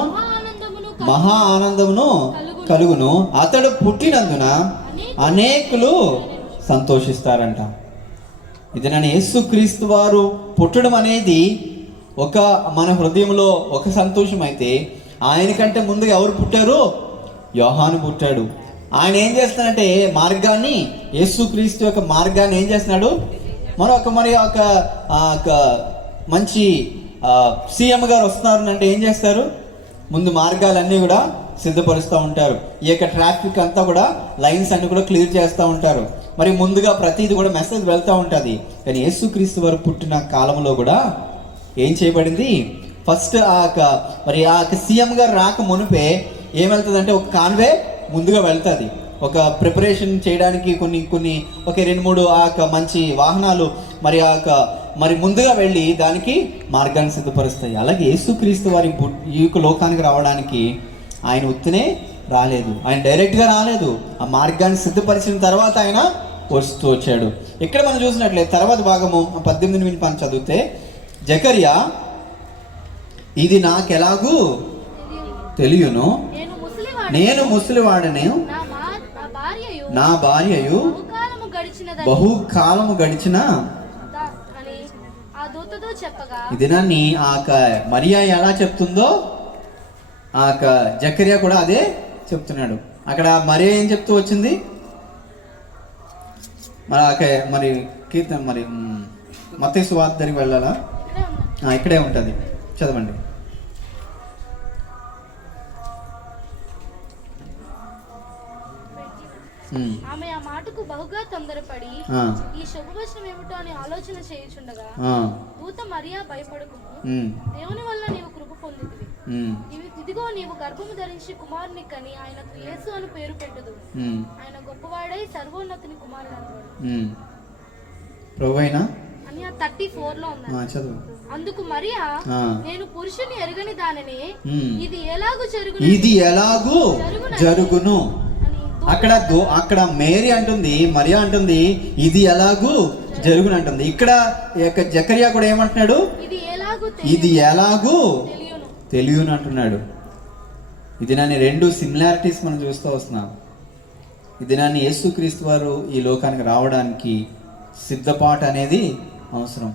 మహా ఆనందమును కలుగును. అతడు పుట్టినందున అనేకులు సంతోషిస్తారంట. ఇది నన్ను యేసుక్రీస్తు వారు పుట్టడం అనేది ఒక మన హృదయంలో ఒక సంతోషం అయితే, ఆయనకంటే ముందుగా ఎవరు పుట్టారు? యోహాను పుట్టాడు. ఆయన ఏం చేస్తాడంటే మార్గాన్ని, యేసుక్రీస్తు యొక్క మార్గాన్ని ఏం చేస్తున్నాడు, మరి ఒక మంచి సీఎం గారు వస్తున్నారు అంటే ఏం చేస్తారు, ముందు మార్గాలన్నీ కూడా సిద్ధపరుస్తూ ఉంటారు. ఈ యొక్క ట్రాఫిక్ అంతా కూడా లైన్స్ అన్ని కూడా క్లియర్ చేస్తూ ఉంటారు. మరి ముందుగా ప్రతిది కూడా మెసేజ్ వెళ్తూ ఉంటుంది. కానీ యేసుక్రీస్తు వారు పుట్టిన కాలంలో కూడా ఏం చేయబడింది, ఫస్ట్ మరి ఆ సీఎం గారు రాక మునిపే ఏం వెళ్తుందంటే ఒక కాన్వే ముందుగా వెళ్తుంది. ఒక ప్రిపరేషన్ చేయడానికి కొన్ని ఒక 2-3 మంచి వాహనాలు మరి ముందుగా వెళ్ళి దానికి మార్గాన్ని సిద్ధపరుస్తాయి. అలాగే యేసుక్రీస్తు వారి ఈ లోకానికి రావడానికి ఆయన ఉత్తినే రాలేదు, ఆయన డైరెక్ట్గా రాలేదు. ఆ మార్గాన్ని సిద్ధపరిచిన తర్వాత ఆయన వస్తూ వచ్చాడు. ఇక్కడ మనం చూసినట్లయితే తర్వాత భాగము 18 చదివితే, జకర్యా ఇది నాకెలాగూ తెలియను, నేను ముసలివాడనే, నా భార్యయు బహుకాలము గడిచిన. ఇది నన్ను ఆ మరియా ఎలా చెప్తుందో ఆ జకర్యా కూడా అదే చెప్తున్నాడు. అక్కడ మరియా ఏం చెప్తూ వచ్చింది, మరి కీర్తన మరి మత్తయి సువార్త దగ్గరికి వెళ్ళాలా, ఇక్కడే ఉంటుంది, చదవండి. ఆమె ఆ మాటకు బహుగా తొందరపడి ఈ శుభవచనం ఏమిటో అని ఆలోచన చేయుచుండగా దూత మరియా భయపడకుము, దేవుని వల్ల నీవు కృప పొందితివి, ఇదిగో నీవు గర్భము ధరించి కుమారుని కని ఆయనకు యేసు అని పేరు పెట్టుదు, ఆయన గొప్పవాడై సర్వోన్నతుని కుమారుడు ప్రభువైన అని 34లో ఉంది. చదువు. అందుకు మరియా, నేను పురుషుని ఎరుగని దానిని ఇది ఎలాగూ జరుగును. అక్కడ మేరీ అంటుంది, మరియా అంటుంది ఇది ఎలాగూ జరుగును అంటుంది. ఇక్కడ జకరియా కూడా ఏమంటున్నాడు, ఇది ఎలాగూ తెలియను అంటున్నాడు. ఇది నన్ను రెండు సిమిలారిటీస్ మనం చూస్తూ వస్తున్నాం. ఇది నన్ను యేసుక్రీస్తు వారు ఈ లోకానికి రావడానికి సిద్ధపాటు అనేది అవసరం.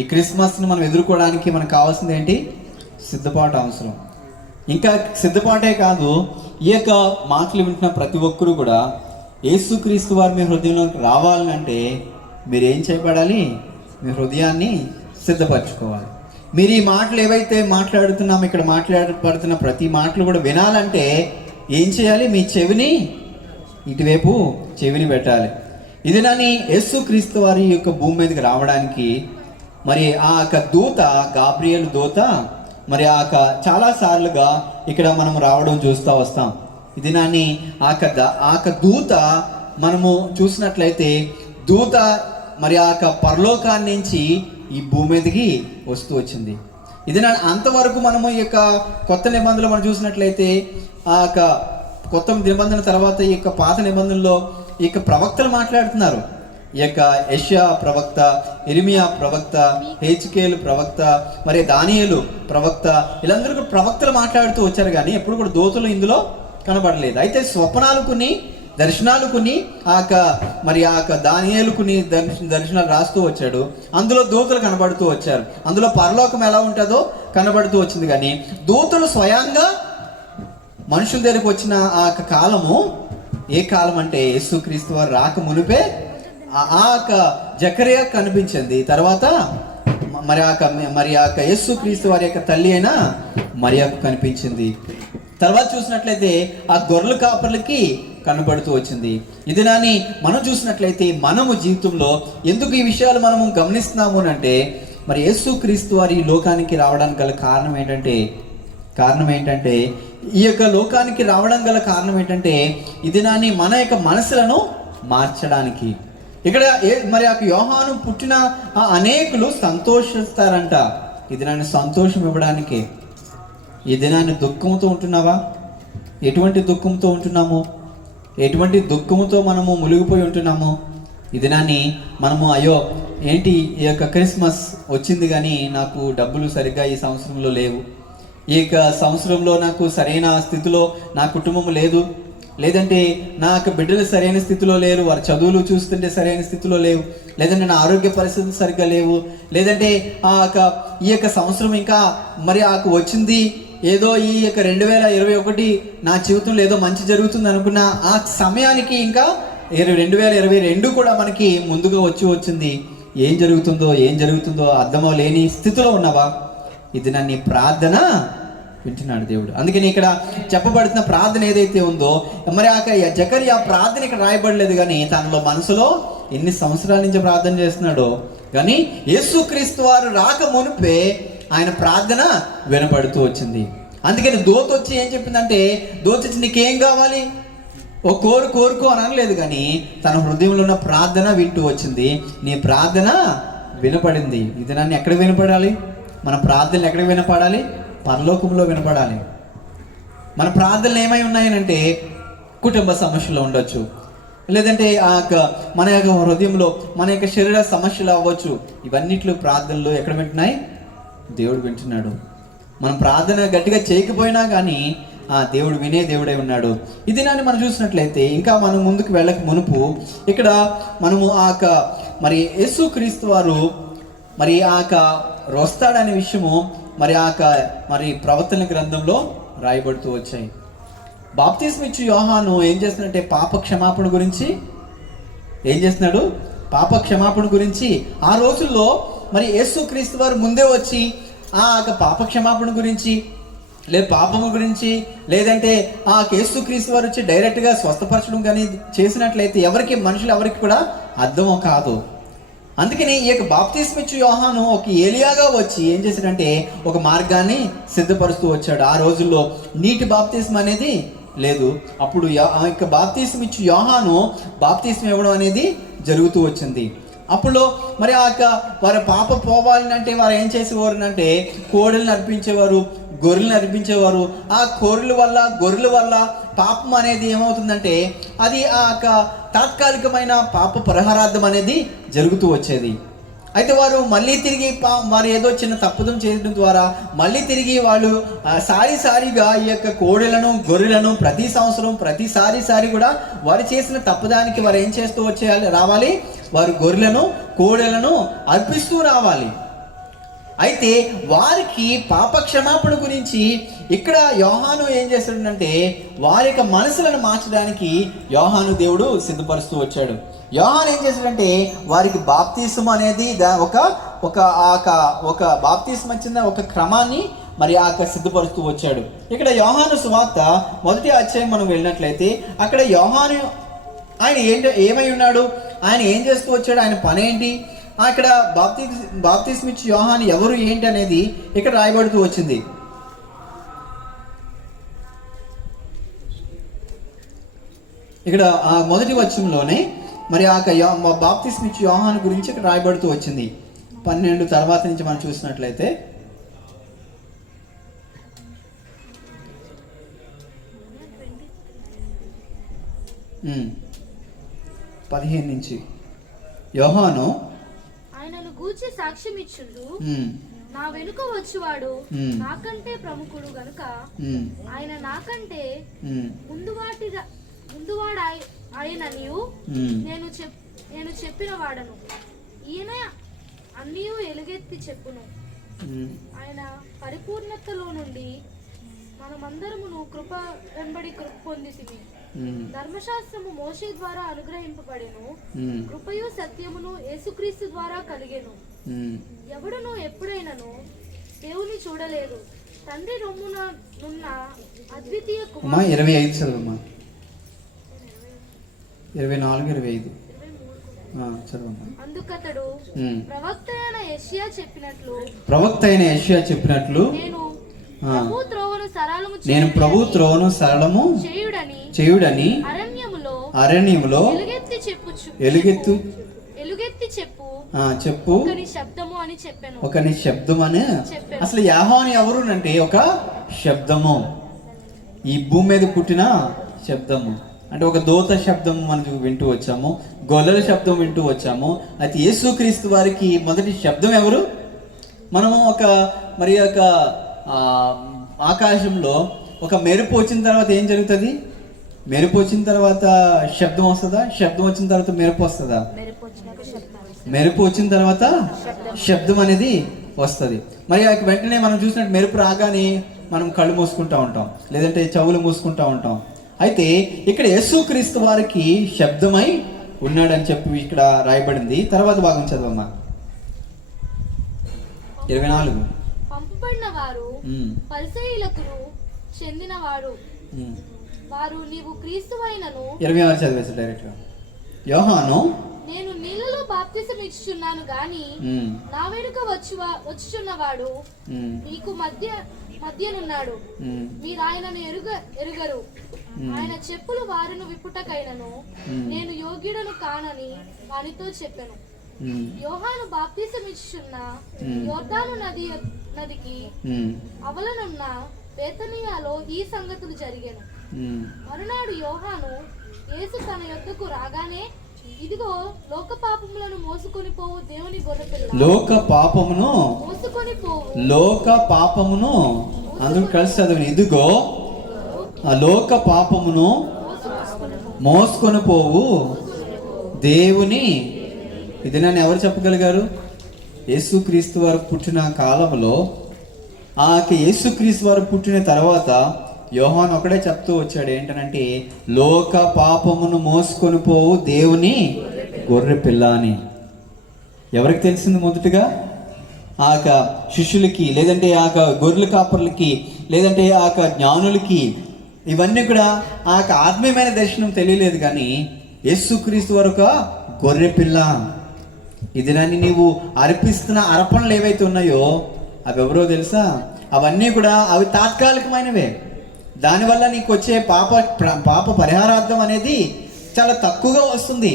ఈ క్రిస్మస్ని మనం ఎదుర్కోవడానికి మనకు కావాల్సింది ఏంటి, సిద్ధపాటు అవసరం. ఇంకా సిద్ధపాటే కాదు, ఈ యొక్క మాటలు వింటున్న ప్రతి ఒక్కరూ కూడా యేసుక్రీస్తు వారు మీ హృదయంలోకి రావాలంటే మీరు ఏం చేయబడాలి, మీ హృదయాన్ని సిద్ధపరచుకోవాలి. మీరు ఈ మాటలు ఏవైతే మాట్లాడుతున్నామో, ఇక్కడ మాట్లాడబడుతున్న ప్రతి మాటలు కూడా వినాలంటే ఏం చేయాలి, మీ చెవిని ఇటువైపు చెవిని పెట్టాలి. ఇది నన్ను యేసుక్రీస్తు వారి యొక్క భూమి మీదకి రావడానికి మరి ఆ యొక్క దూత, గాబ్రియల్ దూత మరి ఆ చాలా సార్లుగా ఇక్కడ మనం రావడం చూస్తూ వస్తాం. ఇది నన్ను ఆ దూత మనము చూసినట్లయితే దూత మరి ఆ పరలోకాన్ని నుంచి ఈ భూమి మీదకి వస్తూ వచ్చింది. ఇది అంతవరకు మనము ఈ యొక్క కొత్త నిబంధనలు మనం చూసినట్లయితే ఆ కొత్త నిబంధన తర్వాత ఈ యొక్క పాత నిబంధనలో ఈ యొక్క ప్రవక్తలు మాట్లాడుతున్నారు. ఈ యొక్క యెషయా ప్రవక్త, ఇర్మియా ప్రవక్త, హెజ్కేలు ప్రవక్త, మరి దానియేలు ప్రవక్త, వీళ్ళందరూ కూడా ప్రవక్తలు మాట్లాడుతూ వచ్చారు. కానీ ఎప్పుడు కూడా దూతలు ఇందులో కనబడలేదు. అయితే స్వప్నాలు కొన్ని, దర్శనాలు కొన్ని, మరి దానియేలు కొన్ని దర్శనాలు రాస్తూ వచ్చాడు. అందులో దూతలు కనబడుతూ వచ్చారు. అందులో పరలోకం ఎలా ఉంటుందో కనబడుతూ వచ్చింది. కానీ దూతలు స్వయంగా మనుషుల దగ్గరికి వచ్చిన ఆ కాలము ఏ కాలం అంటే యేసుక్రీస్తు వారు రాక మునిపే జకరియా కనిపించింది. తర్వాత మరి యేసుక్రీస్తు వారి యొక్క తల్లి అయిన మరియకు కనిపించింది. తర్వాత చూసినట్లయితే ఆ గొర్రెల కాపర్లకి కనబడుతూ వచ్చింది. ఇది నాని మనం చూసినట్లయితే మనము జీవితంలో ఎందుకు ఈ విషయాలు మనము గమనిస్తున్నాము అంటే, మరి యేసుక్రీస్తు వారి ఈ లోకానికి రావడానికి గల కారణం ఏంటంటే ఈ యొక్క లోకానికి రావడం గల కారణం ఏంటంటే ఇది నాని మన యొక్క మనసులను మార్చడానికి. ఇక్కడ మరి ఆ యోహాను పుట్టిన అనేకులు సంతోషిస్తారంట. ఇది నన్ను సంతోషం ఇవ్వడానికి. ఈ దినాన్ని దుఃఖంతో ఉంటున్నావా? ఎటువంటి దుఃఖంతో ఉంటున్నాము? ఎటువంటి దుఃఖంతో మనము మునిగిపోయి ఉంటున్నాము? ఈ దినాన్ని మనము అయ్యో ఏంటి ఈ యొక్క క్రిస్మస్ వచ్చింది కానీ నాకు డబ్బులు సరిగ్గా ఈ సంవత్సరంలో లేవు, ఈ యొక్క సంవత్సరంలో నాకు సరైన స్థితిలో నా కుటుంబం లేదు, లేదంటే నా యొక్క బిడ్డలు సరైన స్థితిలో లేరు, వారి చదువులు చూస్తుంటే సరైన స్థితిలో లేవు, లేదంటే నా ఆరోగ్య పరిస్థితులు సరిగ్గా లేవు, లేదంటే ఈ యొక్క సంవత్సరం ఇంకా మరి వచ్చింది ఏదో ఈ యొక్క 2021 నా జీవితంలో ఏదో మంచి జరుగుతుంది అనుకున్న ఆ సమయానికి ఇంకా 2022 కూడా మనకి ముందుగా వచ్చింది. ఏం జరుగుతుందో అర్థమో లేని స్థితిలో ఉన్నావా? ఇది నన్ను ప్రార్థన వింటున్నాడు దేవుడు. అందుకని ఇక్కడ చెప్పబడుతున్న ప్రార్థన ఏదైతే ఉందో, మరి జకరియా ప్రార్థన ఇక్కడ రాయబడలేదు, కానీ తనలో మనసులో ఎన్ని సంవత్సరాల నుంచి ప్రార్థన చేస్తున్నాడో. కానీ యేసుక్రీస్తు వారు రాక మునిపే ఆయన ప్రార్థన వినపడుతూ వచ్చింది. అందుకని దూత వచ్చి ఏం చెప్పిందంటే, దూత వచ్చి నీకేం కావాలి, ఓ కోరుకో అని అనలేదు, కానీ తన హృదయంలో ఉన్న ప్రార్థన వింటూ వచ్చింది. నీ ప్రార్థన వినపడింది. ఇది నన్ను ఎక్కడ వినపడాలి? మన ప్రార్థనలు ఎక్కడ వినపడాలి? పరలోకంలో వినపడాలి. మన ప్రార్థనలు ఏమై ఉన్నాయనంటే కుటుంబ సమస్యలు ఉండొచ్చు, లేదంటే మన యొక్క హృదయంలో మన యొక్క శరీర సమస్యలు అవ్వచ్చు. ఇవన్నిట్లో ప్రార్థనలు ఎక్కడ వింటున్నాయి? దేవుడు వింటున్నాడు. మనం ప్రార్థన గట్టిగా చేయకపోయినా కానీ దేవుడు వినే దేవుడై ఉన్నాడు. ఇది నాని మనం చూసినట్లయితే ఇంకా మనం ముందుకు వెళ్ళక మునుపు ఇక్కడ మనము మరి యేసుక్రీస్తు వారు మరి వస్తాడనే విషయము మరి ప్రవర్తన గ్రంథంలో రాయబడుతూ వచ్చాయి. బాప్తిస్మ ఇచ్చు యోహాను ఏం చేస్తున్నాడంటే పాప క్షమాపణ గురించి ఆ రోజుల్లో మరి యేసుక్రీస్తు వారు ముందే వచ్చి పాప క్షమాపణ గురించి పాపము గురించి లేదంటే యేసుక్రీస్తు వారు వచ్చి డైరెక్ట్గా స్వస్థపరచడం కానీ చేసినట్లయితే మనుషులు ఎవరికి కూడా అర్థం కాదు. అందుకని ఈ యొక్క బాప్తిస్మ ఇచ్చు యోహాను ఒక ఏలియాగా వచ్చి ఏం చేశాడంటే ఒక మార్గాన్ని సిద్ధపరుస్తూ వచ్చాడు. ఆ రోజుల్లో నీటి బాప్తిస్మ అనేది లేదు. అప్పుడు ఆ యొక్క బాప్తిస్మ ఇచ్చు యోహాను బాప్తిస్మ ఇవ్వడం అనేది జరుగుతూ వచ్చింది. అప్పుడు మరి ఆ యొక్క వారి పాప పోవాలని అంటే వారు ఏం చేసేవారు అంటే కోడెలను అర్పించేవారు, గొర్రెలను అర్పించేవారు. ఆ గొర్రెల వల్ల పాపం అనేది ఏమవుతుందంటే అది ఆ యొక్క తాత్కాలికమైన పాప పరిహారార్థం అనేది జరుగుతూ వచ్చేది. అయితే వారు మళ్ళీ తిరిగి వారు ఏదో చిన్న తప్పుదం చేయడం ద్వారా మళ్ళీ తిరిగి వాళ్ళు సారిగా ఈ యొక్క కోడెలను గొర్రెలను ప్రతి సంవత్సరం ప్రతిసారి కూడా వారు చేసిన తప్పుదానికి వారు ఏం చేస్తూ రావాలి, వారు గొర్రెలను కోడెలను అర్పిస్తూ రావాలి. అయితే వారికి పాప క్షమాపణ గురించి ఇక్కడ యోహాను ఏం చేస్తాడంటే వారి యొక్క మనసులను మార్చడానికి యోహాను దేవుడు సిద్ధపరుస్తూ వచ్చాడు. యోహాను ఏం చేశాడంటే వారికి బాప్తిస్మం అనేది ఒక బాప్తిస్మం వచ్చిన ఒక క్రమాన్ని మరి సిద్ధపరుస్తూ వచ్చాడు. ఇక్కడ యోహాను సువార్త 1వ అధ్యాయం మనం వెళ్ళినట్లయితే అక్కడ యోహాను ఆయన ఏమై ఉన్నాడు, ఆయన ఏం చేస్తూ వచ్చాడు, ఆయన పని ఏంటి, అక్కడ బాప్తిస్మం ఇచ్చి యోహాను ఎవరు ఏంటి అనేది ఇక్కడ రాయబడుతూ వచ్చింది. ఇక్కడ ఆ 1వ వచనంలోనే మరి బాప్తిస్మం ఇచ్చి యోహాను గురించి ఇక్కడ రాయబడుతూ వచ్చింది. 12 తర్వాత నుంచి మనం చూసినట్లయితే 15 నుంచి యోహాను ఆయనను గూర్చి సాక్ష్యం ఇచ్చుండు, నా వెనుక వచ్చువాడు నాకంటే ప్రముఖుడు గనుక ఆయన నాకంటే ముందువాడు ఆయననియు నేను చెప్పిన వాడను, ఈయన అన్నీయు ఎలుగెత్తి చెప్పును. ఆయన పరిపూర్ణతలో నుండి మనమందరమును కృప వెంబడి కృప పొందితిమి. ధర్మశాస్త్రము మోషే ద్వారా అనుగ్రహింపబడెను, కృపయు సత్యమును యేసుక్రీస్తు ద్వారా కలిగెను. ఎవడును ఎప్పుడైనను దేవుని చూడలేదు, తండ్రి రొమ్మున నున్న అద్వితీయ కుమారుడు. 25 చదవమ్మా, 24, 25 చదవమ్మా. అందుకతడు ప్రవక్త అయిన యెషయా చెప్పినట్లు నేను ప్రభు త్రోవను సరళము చేయుడని అరణ్యములో ఎలుగెత్తి చెప్పు ఒకని శబ్దము అని. అసలు యోహాను ఎవరు అంటే ఒక శబ్దము, ఈ భూమి మీద పుట్టిన శబ్దము. అంటే ఒక దూత శబ్దం మనం వింటూ వచ్చాము, గొల్లల శబ్దం వింటూ వచ్చాము. అయితే యేసుక్రీస్తు వారికి మొదటి శబ్దం ఎవరు? మనము మరి ఆకాశంలో ఒక మెరుపు వచ్చిన తర్వాత ఏం జరుగుతుంది? మెరుపు వచ్చిన తర్వాత శబ్దం వస్తుందా? శబ్దం వచ్చిన తర్వాత మెరుపు వస్తుందా? మెరుపు వచ్చిన తర్వాత శబ్దం అనేది వస్తుంది. మరి వెంటనే మనం చూసినట్టు మెరుపు రాగానే మనం కళ్ళు మూసుకుంటా ఉంటాం, లేదంటే చెవులు మూసుకుంటా ఉంటాం. అయితే ఇక్కడ యేసుక్రీస్తు వారికి శబ్దమై ఉన్నాడని చెప్పి ఇక్కడ రాయబడింది. తర్వాత భాగం చదవమ్మా, 24. పంపబడిన వారు పరిసయ్యులకు చెందినవారు, వారు నీవు క్రీస్తువైనను. 26 చదివేసి డైరెక్ట్ గా. యోహాను నేను నీళ్ళలో బాప్తిసం ఇచ్చుచున్నాను గాని నా వెనుక వచ్చుచున్నవాడు మీకు మధ్యనున్నాడు, మీరు ఆయనను ఎరుగరు. ఆయన చెప్పులు వారిని విప్పుటకైనను నేను యోగ్యుడను కానని వానితో చెప్పెను. యోహాను బాప్తిసం ఇచ్చుచున్న యోర్దాను నదికి అవలనున్న బేతనియాలో ఈ సంగతులు జరిగెను. మరునాడు యోహాను యేసు తన యొద్దకు రాగానే, ఇదిగో లోక పాపములను మోసుకొని పోవు దేవుని గొర్రెపిల్ల. లోక పాపమును అందరూ కలిసి చదవండి. ఇదిగో ఆ లోక పాపమును మోసుకొని పోవు దేవుని. ఇది నన్ను ఎవరు చెప్పగలిగారు? యేసుక్రీస్తు వారు పుట్టిన కాలంలో ఆ యేసుక్రీస్తు వారు పుట్టిన తర్వాత యోహాను ఒకడే చెప్తూ వచ్చాడు, ఏంటనంటే లోక పాపమును మోసుకొని పోవు దేవుని గొర్రె పిల్ల అని. ఎవరికి తెలిసింది? మొదటిగా ఆ శిష్యులకి, లేదంటే ఆ గొర్రెల కాపర్లకి, లేదంటే ఆ జ్ఞానులకి. ఇవన్నీ కూడా ఆ ఆత్మీయమైన దర్శనం తెలియలేదు, కానీ యేసుక్రీస్తు వారు ఒక గొర్రె పిల్ల. ఇది నన్ను నీవు అర్పిస్తున్న అర్పణలు ఏవైతే ఉన్నాయో అవి ఎవరో తెలుసా? అవన్నీ కూడా అవి తాత్కాలికమైనవే. దానివల్ల నీకు వచ్చే పాప పరిహారార్థం అనేది చాలా తక్కువగా వస్తుంది.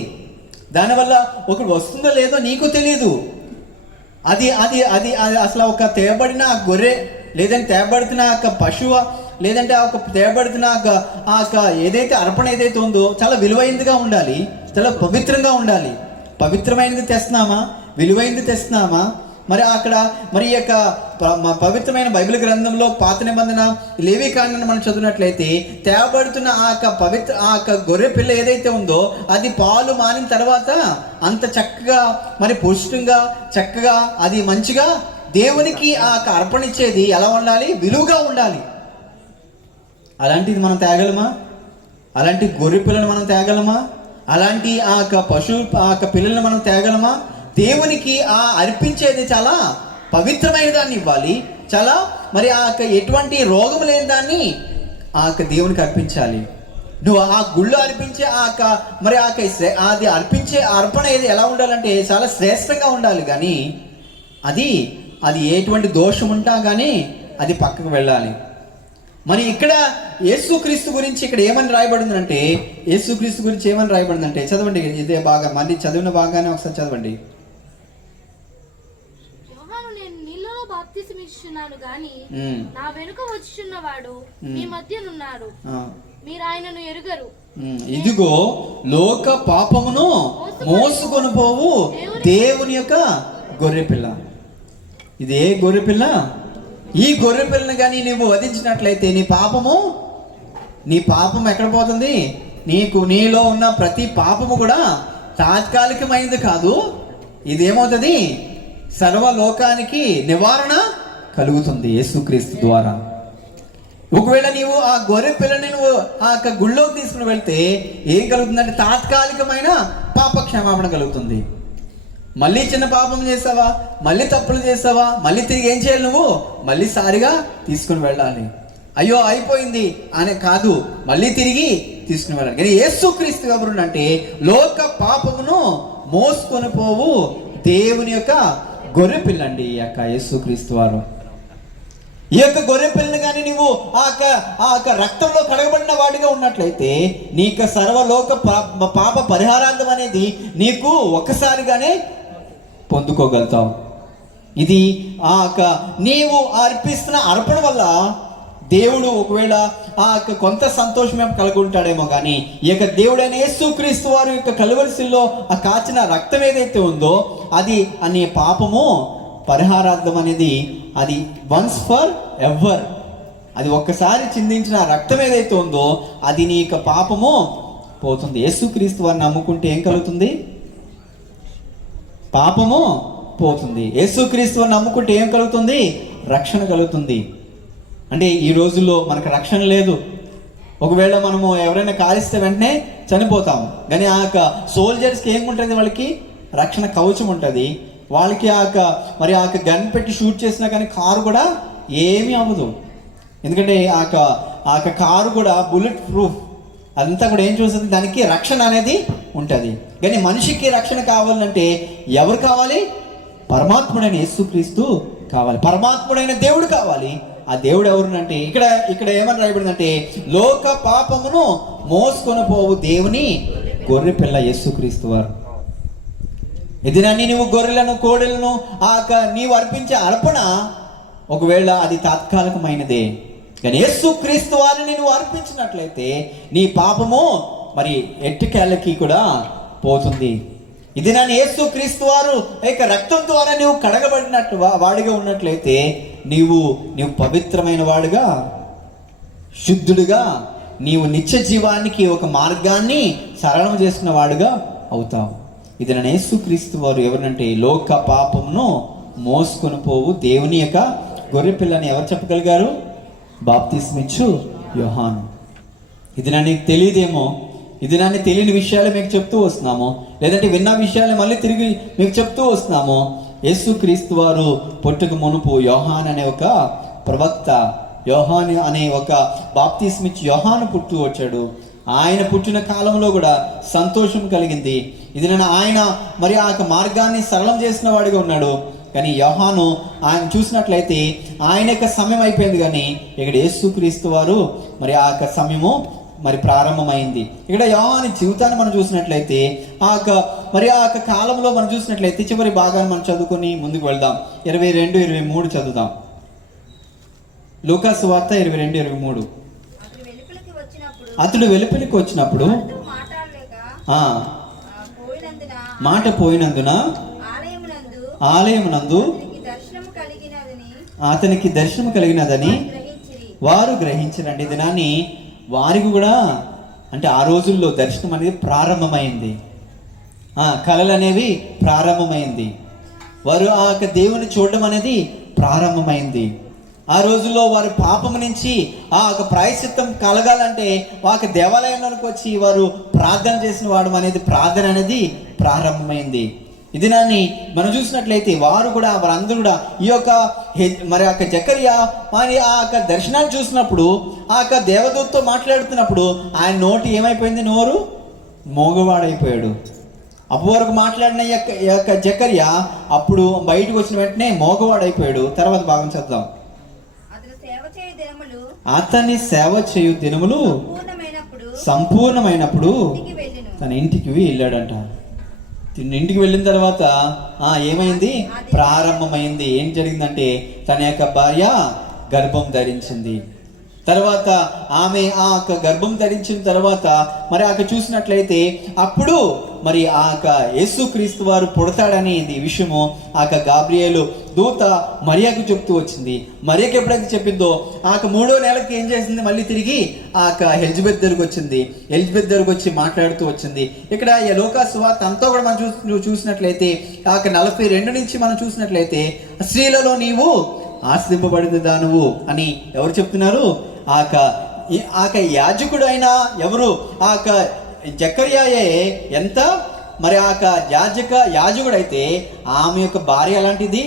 దానివల్ల ఒకటి వస్తుందో లేదో నీకు తెలియదు. అది అది అది అది అసలు ఒక తేబడిన గొర్రె, లేదంటే తేబడుతున్న ఒక పశువు, లేదంటే ఒక తేబడుతున్న ఆ ఏదైతే అర్పణ ఏదైతే ఉందో చాలా విలువైనదిగా ఉండాలి, చాలా పవిత్రంగా ఉండాలి. పవిత్రమైనది తెస్తున్నామా, విలువైనది తెస్తున్నామా? మరి అక్కడ మరి ఈ యొక్క పవిత్రమైన బైబిల్ గ్రంథంలో పాత నిబంధన లేవి కాండాన్ని మనం చదివినట్లయితే తేబడుతున్న ఆ గొర్రె పిల్ల ఏదైతే ఉందో అది పాలు మానిన తర్వాత అంత చక్కగా మరి పుష్టిగా చక్కగా అది మంచిగా దేవునికి అర్పణ ఇచ్చేది ఎలా ఉండాలి, విలువగా ఉండాలి. అలాంటిది మనం తేగలమా? అలాంటి గొర్రె పిల్లని మనం తేగలమా? అలాంటి పశువు పిల్లల్ని మనం తేగలమా? దేవునికి అర్పించేది చాలా పవిత్రమైన దాన్ని ఇవ్వాలి, చాలా మరి ఎటువంటి రోగం లేని దాన్ని దేవునికి అర్పించాలి. నువ్వు ఆ గుళ్ళు అర్పించే మరి అది అర్పించే అర్పణ ఏది ఎలా ఉండాలంటే చాలా శ్రేష్టంగా ఉండాలి. కానీ అది ఎటువంటి దోషం ఉంటా కానీ అది పక్కకు వెళ్ళాలి. మరి ఇక్కడ యేసుక్రీస్తు గురించి ఇక్కడ ఏమని రాయబడిందంటే, యేసుక్రీస్తు గురించి ఏమని రాయబడిందంటే చదవండి, ఇదే బాగా మళ్ళీ చదివిన బాగానే ఒకసారి చదవండి. బాప్తిసమిచ్చుచున్నాను గాని నా వెనుక వచ్చుచున్నవాడు మీ మధ్యనున్నాడు, మీరు ఆయనను ఎరుగరు. ఇదిగో లోక పాపమును మోసుకొని పోవు దేవుని యొక్క గొర్రెపిల్ల. ఇదే గొర్రెపిల్ల. ఈ గొర్రెపిల్లని కానీ నువ్వు వధించినట్లయితే నీ పాపం ఎక్కడ పోతుంది? నీలో ఉన్న ప్రతి పాపము కూడా తాత్కాలికమైనది కాదు, ఇదేమవుతుంది, సర్వలోకానికి నివారణ కలుగుతుంది యేసుక్రీస్తు ద్వారా. ఒకవేళ నీవు ఆ గొర్రె పిల్లని నువ్వు గుళ్ళోకి తీసుకుని వెళ్తే ఏం కలుగుతుందంటే తాత్కాలికమైన పాప క్షమాపణ కలుగుతుంది. మళ్ళీ చిన్న పాపం చేసావా, మళ్ళీ తప్పులు చేసావా, మళ్ళీ తిరిగి ఏం చేయాలి, నువ్వు మళ్ళీ సారిగా తీసుకుని వెళ్ళాలి. అయ్యో అయిపోయింది అనే కాదు, మళ్ళీ తిరిగి తీసుకుని వెళ్ళాలి. కానీ యేసుక్రీస్తు ఎవరుంటే లోక పాపమును మోసుకొని పోవు దేవుని యొక్క గొర్రె పిల్లండి ఈ యొక్క యేసుక్రీస్తు వారు. ఈ యొక్క గొర్రె పిల్లని కానీ నువ్వు ఆ రక్తంలో కడగబడిన వాడిగా ఉన్నట్లయితే నీకు సర్వలోక పాప పరిహారార్థం అనేది నీకు ఒక్కసారిగానే పొందుకోగలుగుతావు. ఇది నీవు అర్పిస్తున్న అర్పణ వల్ల దేవుడు ఒకవేళ కొంత సంతోషమే కలిగి ఉంటాడేమో, కానీ ఈ యొక్క దేవుడైన యేసుక్రీస్తు వారు యొక్క కలువరిశిల్లో కాచిన రక్తం ఏదైతే ఉందో అది అనే పాపము పరిహారార్థం అనేది అది వన్స్ ఫర్ ఎవర్. అది ఒక్కసారి చిందించిన రక్తం ఏదైతే ఉందో అది నీ యొక్క పాపము పోతుంది. యేసుక్రీస్తు వారిని నమ్ముకుంటే ఏం కలుగుతుంది? పాపము పోతుంది. యేసుక్రీస్తు వారిని నమ్ముకుంటే ఏం కలుగుతుంది? రక్షణ కలుగుతుంది. అంటే ఈ రోజుల్లో మనకు రక్షణ లేదు. ఒకవేళ మనము ఎవరైనా కాలిస్తే వెంటనే చనిపోతాము, కానీ సోల్జర్స్కి ఏముంటుంది, వాళ్ళకి రక్షణ కవచం ఉంటుంది. వాళ్ళకి మరి గన్ పెట్టి షూట్ చేసినా కానీ కారు కూడా ఏమీ అవ్వదు. ఎందుకంటే కారు కూడా బుల్లెట్ ప్రూఫ్, అదంతా కూడా ఏం చూస్తుంది, దానికి రక్షణ అనేది ఉంటుంది. కానీ మనిషికి రక్షణ కావాలంటే ఎవరు కావాలి? పరమాత్ముడైన యేసుక్రీస్తు కావాలి, పరమాత్ముడైన దేవుడు కావాలి. ఆ దేవుడు ఎవరునంటే ఇక్కడ ఏమని రాయబడిందంటే లోక పాపమును మోసుకొని పోవు దేవుని గొర్రె పిల్ల యేసుక్రీస్తు వారు. ఎదినాన్ని నువ్వు గొర్రెలను కోడెలను నీవు అర్పించే అర్పణ ఒకవేళ అది తాత్కాలికమైనదే, కానీ యేసుక్రీస్తు వారిని నువ్వు అర్పించినట్లయితే నీ పాపము మరి ఎట్టుకేళ్ళకి కూడా పోతుంది. ఇది నన్ను యేసుక్రీస్తు వారు రక్తం ద్వారా నీవు కడగబడినట్టు వాడిగా ఉన్నట్లయితే నీవు పవిత్రమైన వాడుగా, శుద్ధుడుగా, నీవు నిత్య జీవానికి ఒక మార్గాన్ని సరళం చేసిన వాడుగా అవుతావు. ఇది నన్ను యేసుక్రీస్తు వారు ఎవరంటే లోక పాపమును మోసుకొని పోవు దేవుని యొక్క గొర్రె పిల్లని ఎవరు చెప్పగలిగారు? బాప్తిస్మిచ్చు యోహాను. ఇది నన్ను తెలియదేమో, ఇది నన్ను తెలియని విషయాలు మీకు చెప్తూ వస్తున్నాము, లేదంటే విన్న విషయాలు మళ్ళీ తిరిగి మీకు చెప్తూ వస్తున్నాము. యేసుక్రీస్తు వారు పుట్టుక మునుపు యోహాన్ అనే ఒక ప్రవక్త, యోహాను అనే ఒక బాప్తిస్మిచ్చు యోహాను పుట్టు వచ్చాడు. ఆయన పుట్టిన కాలంలో కూడా సంతోషం కలిగింది. ఇది ఆయన మరి ఆ మార్గాన్ని సరళం చేసిన వాడిగా ఉన్నాడు. కానీ యోహాను ఆయన చూసినట్లయితే ఆయన యొక్క సమయం అయిపోయింది, కానీ ఇక్కడ యేసుక్రీస్తు వారు మరి ఆ సమయము మరి ప్రారంభమైంది. ఇక్కడ యోహాను జీవితాన్ని మనం చూసినట్లయితే మరి ఆ యొక్క కాలంలో మనం చూసినట్లయితే చివరి భాగాన్ని మనం చదువుకొని ముందుకు వెళ్దాం. 22-23 చదువుదాం. లూకా సువార్త 22-23. అతడు వెలుపలికి వచ్చినప్పుడు మాట పోయినందున ఆలయమునందు అతనికి దర్శనం కలిగినదని వారు గ్రహించరండి. దినాన్ని వారికి కూడా అంటే ఆ రోజుల్లో దర్శనం అనేది ప్రారంభమైంది, కళలు అనేవి ప్రారంభమైంది, వారు ఆ యొక్క దేవుని చూడడం అనేది ప్రారంభమైంది. ఆ రోజుల్లో వారి పాపం నుంచి ఆ యొక్క ప్రాయశ్చిత్తం కలగాలంటే ఆ యొక్క దేవాలయంలోకి వచ్చి వారు ప్రార్థన చేసిన వాడు అనేది ప్రార్థన అనేది ప్రారంభమైంది. ఇది దాన్ని మనం చూసినట్లయితే వారందరూ కూడా ఈ యొక్క మరి ఆ యొక్క జకర్యా మరి ఆ యొక్క దర్శనాన్ని చూసినప్పుడు ఆ యొక్క దేవదూతతో మాట్లాడుతున్నప్పుడు ఆయన నోటి ఏమైపోయింది, నోరు మోగవాడైపోయాడు. అప్పటి వరకు మాట్లాడిన ఈ యొక్క జకర్యా అప్పుడు బయటకు వచ్చిన వెంటనే మోగవాడైపోయాడు. తర్వాత భాగం చదువుదాం. అతని సేవ చేయు దినములు సంపూర్ణమైనప్పుడు తన ఇంటికి వెళ్ళాడంట. ఇంటికి వెళ్ళిన తర్వాత ఏమైంది, ప్రారంభమైంది. ఏం జరిగిందంటే తన యొక్క భార్య గర్భం ధరించింది. తర్వాత ఆమె ఆ యొక్క గర్భం ధరించిన తర్వాత మరి ఆక చూసినట్లయితే అప్పుడు మరి ఆ యొక్క యేసుక్రీస్తు వారు పుడతాడని విషయము ఆ యొక్క గాబ్రియేలు దూత మరియకు చెప్తూ వచ్చింది. మరియకి ఎప్పుడైతే చెప్పిందో ఆ యొక్క 3వ నెలకి ఏం చేసింది, మళ్ళీ తిరిగి ఆ యొక్క ఎలిజబెత్ దగ్గరకు వచ్చింది. ఎలిజబెత్ దగ్గరకు వచ్చి మాట్లాడుతూ వచ్చింది. ఇక్కడ ఈ లూకా సువార్త అంతా కూడా మనం చూసినట్లయితే ఆ యొక్క 42 నుంచి మనం చూసినట్లయితే స్త్రీలలో నీవు ఆశ్రయింపబడిన దానువు అని ఎవరు చెప్తున్నారు, ఆ యొక్క యాజకుడు అయినా ఎవరు, ఆ యొక్క జకర్యాయే ఎంత మరి ఆ యొక్క యాజకుడైతే ఆమె యొక్క భార్య అలాంటిది,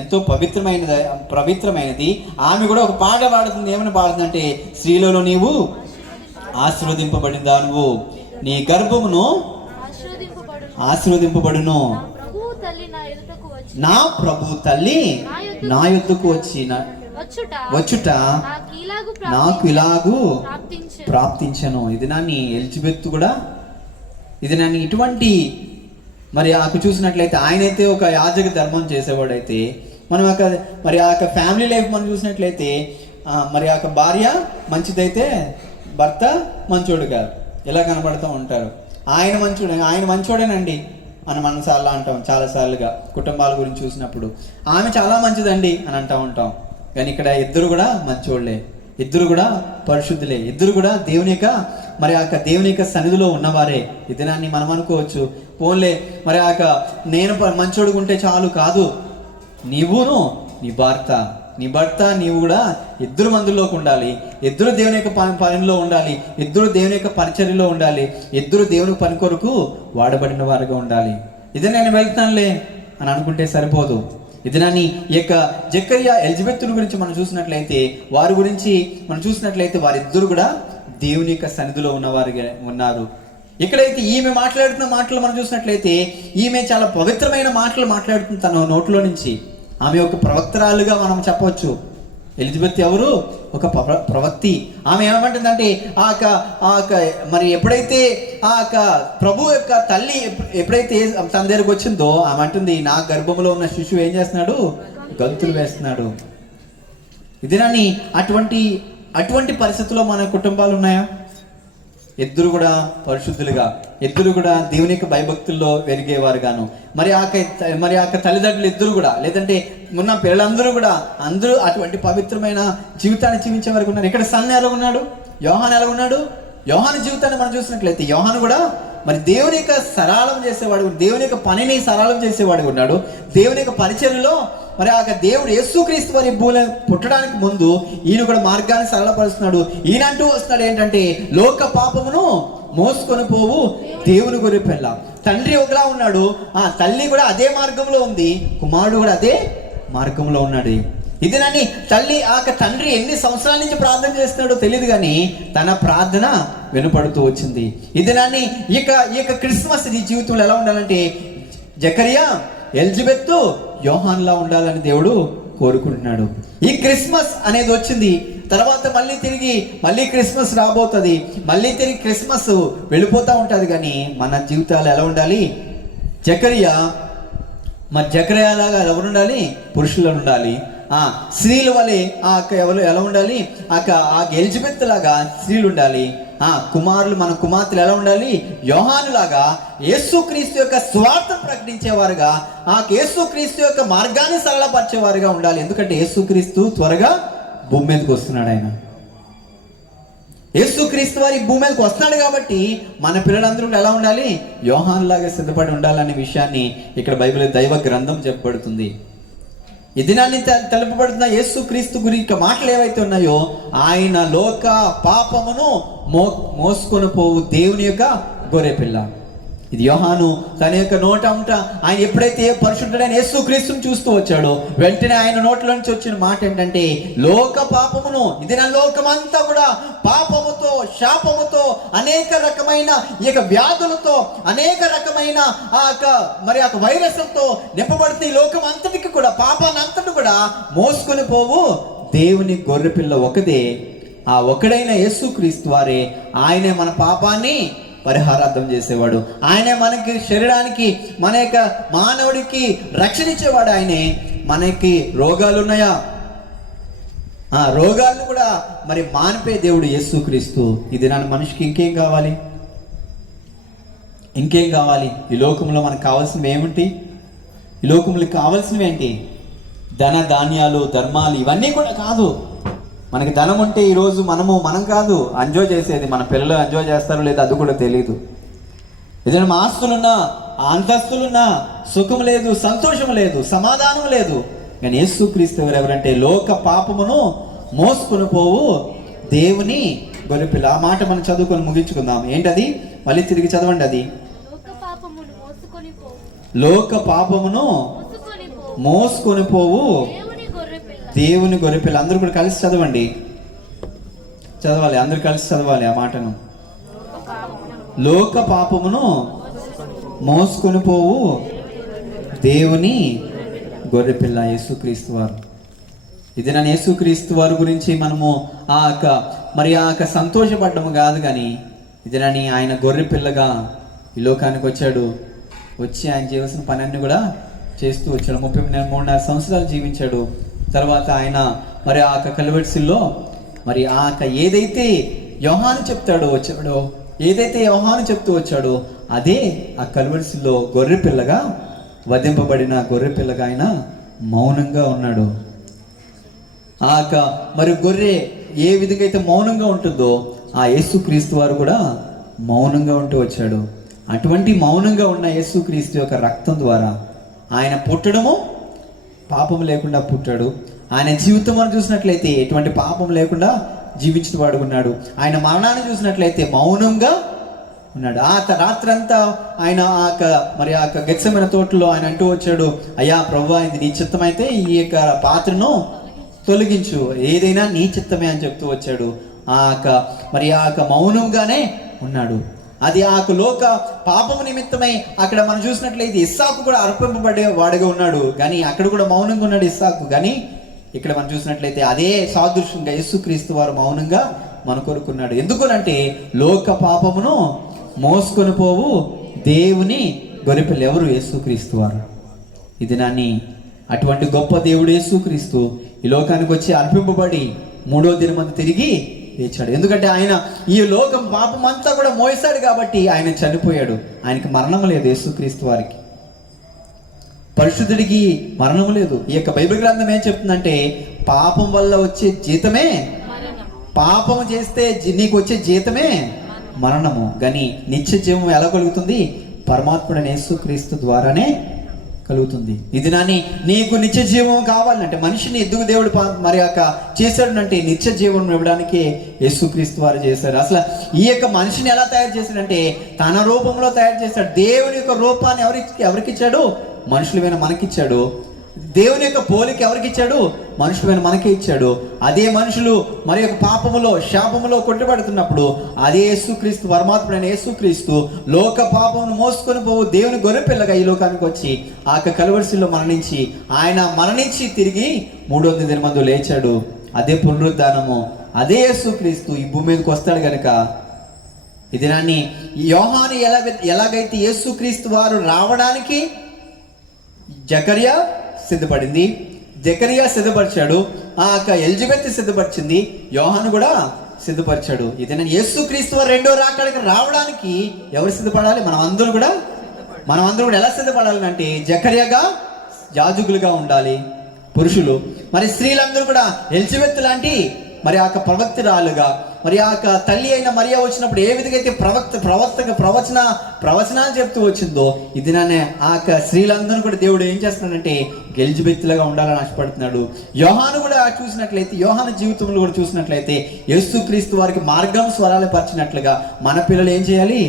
ఎంతో పవిత్రమైనది. ఆమె కూడా ఒక పాట పాడుతుంది. ఏమని పాడుతుందంటే, స్త్రీలలో నీవు ఆశీర్వదింపబడినదానువు, నీ గర్భమును ఆశీర్వదింపబడును, నా ప్రభు తల్లి నా యొద్దకు వచ్చుట నాకు ఇలాగు ప్రాప్తించను. ఇది నాన్ని ఎలిజబెత్ కూడా ఇటువంటి మరి ఆకు చూసినట్లయితే ఆయనైతే ఒక యాజక ధర్మం చేసేవాడైతే మనం మరి ఆ ఫ్యామిలీ లైఫ్ మనం చూసినట్లయితే మరి ఆ భార్య మంచిదైతే భర్త మంచోడు కాదు, ఇలా కనబడుతూ ఉంటారు. ఆయన మంచోడేనండి మనం మనసార్లు అంటాం చాలాసార్లుగా. కుటుంబాల గురించి చూసినప్పుడు ఆమె చాలా మంచిదండి అని అంటూ ఉంటాం. కానీ ఇక్కడ ఇద్దరు కూడా మంచోళ్ళే, ఇద్దరు కూడా పరిశుద్ధులే, ఇద్దరు కూడా దేవుని యొక్క దేవుని యొక్క సన్నిధిలో ఉన్నవారే. ఈ దినాన్ని మనం అనుకోవచ్చు, పోన్లే మరి నేను మంచోడుకుంటే చాలు కాదు, నీవును నీ భర్త నీవు కూడా ఇద్దరు మందుల్లోకి ఉండాలి, ఇద్దరు దేవుని యొక్క పనిలో ఉండాలి, ఇద్దరు దేవుని యొక్క పరిచర్యలో ఉండాలి, ఇద్దరు దేవుని పని కొరకు వాడబడిన వారుగా ఉండాలి. ఇదే నేను వెళ్తానులే అని అనుకుంటే సరిపోదు. ఇదినాన్ని ఈ యొక్క జకర్యా ఎలిజబెత్ గురించి మనం చూసినట్లయితే వారి గురించి మనం చూసినట్లయితే వారిద్దరు కూడా దేవుని యొక్క సన్నిధిలో ఉన్నవారుగా ఉన్నారు. ఇక్కడైతే ఈమె మాట్లాడుతున్న మాటలు మనం చూసినట్లయితే ఈమె చాలా పవిత్రమైన మాటలు మాట్లాడుతుంది తన నోట్లో నుంచి. ఆమె ఒక ప్రవక్తరాలుగా మనం చెప్పవచ్చు. ఎలిజబెత్ ఎవరు, ఒక ప్రవక్తి. ఆమె ఏమంటుందంటే మరి ఎప్పుడైతే ప్రభు యొక్క తల్లి ఎప్పుడైతే తన దగ్గరకు వచ్చిందో ఆమె అంటుంది, నా గర్భంలో ఉన్న శిశువు ఏం చేస్తున్నాడు, గంతులు వేస్తున్నాడు. ఇదేనాని అటువంటి పరిస్థితుల్లో మన కుటుంబాలు ఉన్నాయా? ఇద్దరు కూడా పరిశుద్ధులుగా, ఇద్దరు కూడా దేవుని యొక్క భయభక్తుల్లో వెలిగేవారు గాను, మరి ఆ తల్లిదండ్రులు ఇద్దరు కూడా, లేదంటే ఉన్న పిల్లలందరూ కూడా అందరూ అటువంటి పవిత్రమైన జీవితాన్ని జీవించే వరకు ఉన్నారు. ఇక్కడ సన్ ఎలా ఉన్నాడు, యోహాన్ ఎలా ఉన్నాడు? యోహాను జీవితాన్ని మనం చూసినట్లయితే యోహాను కూడా మరి దేవుని యొక్క సరళం చేసేవాడు, దేవుని యొక్క పనిని సరళం చేసేవాడు ఉన్నాడు. దేవుని యొక్క పరిచర్యలో మరి దేవుడు యేసుక్రీస్తు వారి భూమి పుట్టడానికి ముందు ఈయన కూడా మార్గాన్ని సరళపరుస్తున్నాడు. ఈయనంటూ వస్తున్నాడు ఏంటంటే, లోక పాపమును మోసుకొని పోవు దేవుని గొర్రె పిల్ల. తండ్రి ఒకలా ఉన్నాడు, తల్లి కూడా అదే మార్గంలో ఉంది, కుమారుడు కూడా అదే మార్గంలో ఉన్నాడు. ఇది నన్ను తండ్రి ఎన్ని సంవత్సరాల నుంచి ప్రార్థన చేస్తున్నాడో తెలియదు, కానీ తన ప్రార్థన వినపడుతూ వచ్చింది. ఇది నన్ను ఈ యొక్క క్రిస్మస్ ఈ జీవితంలో ఎలా ఉండాలంటే, జకర్యా ఎలిజబెత్ యోహాన్లా ఉండాలని దేవుడు కోరుకుంటున్నాడు. ఈ క్రిస్మస్ అనేది వచ్చింది, తర్వాత మళ్ళీ తిరిగి మళ్ళీ క్రిస్మస్ రాబోతుంది, మళ్ళీ తిరిగి క్రిస్మస్ వెళ్ళిపోతూ ఉంటుంది. కానీ మన జీవితాలు ఎలా ఉండాలి? జకరియా లాగా ఎవరు ఉండాలి? పురుషులు ఉండాలి. స్త్రీల వలె ఎవరు ఎలా ఉండాలి? ఆ ఎలిజబెత్ లాగా స్త్రీలు ఉండాలి. కుమారులు మన కుమార్తెలు ఎలా ఉండాలి? యోహాను లాగా యేసుక్రీస్తు యొక్క స్వార్థం ప్రకటించేవారుగా, యేసుక్రీస్తు యొక్క మార్గాన్ని సరళపరిచేవారుగా ఉండాలి. ఎందుకంటే యేసుక్రీస్తు త్వరగా భూమి మీదకి వస్తున్నాడు. ఆయన యేసుక్రీస్తు వారి భూమి మీదకి వస్తున్నాడు కాబట్టి మన పిల్లలందరూ ఎలా ఉండాలి? యోహాను లాగా సిద్ధపడి ఉండాలనే విషయాన్ని ఇక్కడ బైబిల్ దైవ గ్రంథం చెప్పబడుతుంది. ఈ దినాన్ని తెలుపబడుతున్న యేసుక్రీస్తు గురించి మాటలు ఏవైతే ఉన్నాయో, ఆయన లోక పాపమును మోసుకొని పోవు దేవుని యొక్క గొర్రెపిల్ల. ఇది యోహాను తన యొక్క నోట ఆయన ఎప్పుడైతే పరిశుద్ధుడైన యేసుక్రీస్తుని చూస్తూ వచ్చాడో వెంటనే ఆయన నోట్ల నుంచి వచ్చిన మాట ఏంటంటే, లోక పాపమును, ఇది నా లోకమంతా కూడా పాపముతో, శాపముతో, అనేక రకమైన ఈ యొక్క వ్యాధులతో, అనేక రకమైన వైరస్లతో నింపబడుతుంది. ఈ లోకం అంతటికి కూడా, పాపాన్ని అంతటి కూడా మోసుకొని పోవు దేవుని గొర్రెపిల్ల ఒకదే. ఆ ఒకడైన యేసుక్రీస్తు వారే, ఆయనే మన పాపాన్ని పరిహారార్థం చేసేవాడు. ఆయనే మనకి శరీరానికి, మన యొక్క మానవుడికి రక్షణ ఇచ్చేవాడు. ఆయనే. మనకి రోగాలు ఉన్నాయా? రోగాలను కూడా మరి మానిపే దేవుడు యేసుక్రీస్తు. ఇది నా మనిషికి ఇంకేం కావాలి? ఇంకేం కావాలి? ఈ లోకంలో మనకు కావాల్సినవి ఏమిటి? ఈ లోకంలో కావాల్సినవి ఏంటి? ధన ధాన్యాలు, ధర్మాలు, ఇవన్నీ కూడా కాదు. మనకి ధనం ఉంటే ఈరోజు మనం కాదు ఎంజాయ్ చేసేది, మన పిల్లలు ఎంజాయ్ చేస్తారో లేదో అది కూడా తెలియదు. ఏదైనా ఆస్తులున్నా, అంతస్తులున్నా సుఖం లేదు, సంతోషం లేదు, సమాధానం లేదు. కానీ యేసుక్రీస్తు ఎవరంటే లోక పాపమును మోసుకొని పోవు దేవుని గొర్రెపిల్ల. ఆ మాట మనం చదువుకొని ముగించుకుందాం. ఏంటది? మళ్ళీ తిరిగి చదవండి. అది లోక పాపమును మోసుకొని పోవు దేవుని గొర్రెపిల్ల. అందరూ కూడా కలిసి చదవండి. అందరూ కలిసి చదవాలి ఆ మాటను. లోక పాపమును మోసుకొని పోవు దేవుని గొర్రెపిల్ల యేసుక్రీస్తు వారు. ఇది నన్ను యేసుక్రీస్తు వారి గురించి మనము సంతోషపడ్డము కాదు, కానీ ఇది నన్ను ఆయన గొర్రెపిల్లగా ఈ లోకానికి వచ్చాడు. వచ్చి ఆయన చేయవలసిన పని కూడా చేస్తూ వచ్చాడు. 33.5 సంవత్సరాలు జీవించాడు. తర్వాత ఆయన కల్వరిలో ఏదైతే యోహాను చెప్తూ వచ్చాడో అదే ఆ కల్వరిలో గొర్రెపిల్లగా, వధింపబడిన గొర్రెపిల్లగా ఆయన మౌనంగా ఉన్నాడు. గొర్రె ఏ విధంగా అయితే మౌనంగా ఉంటుందో ఆ యేసుక్రీస్తు వారు కూడా మౌనంగా ఉంటూ వచ్చాడు. అటువంటి మౌనంగా ఉన్న యేసుక్రీస్తు యొక్క రక్తం ద్వారా ఆయన పుట్టడము పాపం లేకుండా పుట్టాడు. ఆయన జీవితం మనం చూసినట్లయితే ఎటువంటి పాపం లేకుండా జీవించిన వాడుకున్నాడు. ఆయన మరణాన్ని చూసినట్లయితే మౌనంగా ఉన్నాడు. రాత్రంతా ఆయన గెత్సెమనే తోటలో ఆయన అంటూ వచ్చాడు, అయ్యా ప్రభువా, ఇది నీ చిత్తమైతే ఈ యొక్క పాత్రను తొలగించు, ఏదైనా నీ చిత్తమే అని చెప్తూ వచ్చాడు. మౌనంగానే ఉన్నాడు. అది లోక పాపము నిమిత్తమై అక్కడ మనం చూసినట్లయితే ఇస్సాకు కూడా అర్పింపబడే వాడిగా ఉన్నాడు, కానీ అక్కడ కూడా మౌనంగా ఉన్నాడు ఇస్సాకు. కానీ ఇక్కడ మనం చూసినట్లయితే అదే సాదృశ్యంగా యేసుక్రీస్తు వారు మౌనంగా మన కొరుకున్నాడు. ఎందుకనంటే లోక పాపమును మోసుకొని పోవు దేవుని గొర్రెపిల్ల ఎవరు? యేసుక్రీస్తు వారు. ఇది అటువంటి గొప్ప దేవుడు యేసుక్రీస్తు ఈ లోకానికి వచ్చి అర్పింపబడి 3వ దినమందు తిరిగి లేచాడు. ఎందుకంటే ఆయన ఈ లోకం పాపం అంతా కూడా మోసాడు కాబట్టి ఆయన చనిపోయాడు. ఆయనకి మరణం లేదు. యేసుక్రీస్తు వారికి, పరిశుద్ధుడికి మరణం లేదు. ఈ యొక్క బైబిల్ గ్రంథం ఏం చెప్తుందంటే, పాపం వల్ల వచ్చే జీతమే, పాపం చేస్తే నీకు వచ్చే జీతమే మరణము. కానీ నిత్య జీవం ఎలా కలుగుతుంది? పరమాత్ముడైన యేసుక్రీస్తు ద్వారానే కలుగుతుంది. ఇది నీకు నిత్య జీవం కావాలంటే, మనిషిని ఎందుకు దేవుడు చేశాడు అంటే నిత్య జీవం ఇవ్వడానికి యేసుక్రీస్తు వారు చేశారు. అసలు ఈ యొక్క మనిషిని ఎలా తయారు చేశాడంటే తన రూపంలో తయారు చేశాడు. దేవుని యొక్క రూపాన్ని ఎవరికి ఇచ్చాడు? మనుషులమైన మనకిచ్చాడు. దేవుని యొక్క పోలిక ఎవరికి ఇచ్చాడు? మనుషులైన మనకే ఇచ్చాడు. అదే మనుషులు మరి యొక్క పాపములో శాపములో కొట్టబడుతున్నప్పుడు అదే యేసుక్రీస్తు, పరమాత్ముడైన యేసుక్రీస్తు లోక పాపమును మోసుకొని పోవు దేవుని గొర్రెపిల్లగా ఈ లోకానికి వచ్చి ఆ కలువరిశిలో మరణించి ఆయన మరణించి తిరిగి 3వ దినమందు లేచాడు. అదే పునరుద్ధానము. అదే యేసుక్రీస్తు ఈ భూమి మీదకి వస్తాడు కనుక ఈ దినాన్ని యోహాను ఎలాగైతే యేసుక్రీస్తు వారు రావడానికి జకరియా సిద్ధపడింది, జకరియా సిద్ధపరిచాడు, ఆ ఎలిజబెత్ సిద్ధపరిచింది, యోహాను కూడా సిద్ధపరిచాడు. ఇది నేను యేసుక్రీస్తు వారు రెండో రాకడికి రావడానికి ఎవరు సిద్ధపడాలి? మనం అందరూ కూడా ఎలా సిద్ధపడాలి అంటే జకరియాగా యాజకులుగా ఉండాలి పురుషులు. మరి స్త్రీలందరూ కూడా ఎలిజబెత్ లాంటి మరి ఆ ప్రవక్తరాలుగా, మరి ఆ తల్లి అయిన మరియా వచ్చినప్పుడు ఏ విధంగా అయితే ప్రవచనాలు చెప్తూ వచ్చిందో ఇది నానే ఆ స్త్రీలందరూ కూడా దేవుడు ఏం చేస్తున్నాడంటే ఎలిజబెత్ లాగా ఉండాలని ఆశపడుతున్నాడు. యోహాను కూడా చూసినట్లయితే, యోహాను జీవితంలో కూడా చూసినట్లయితే యేసుక్రీస్తు వారికి మార్గం స్వరాలు పరిచినట్లుగా మన పిల్లలు ఏం చేయాలి?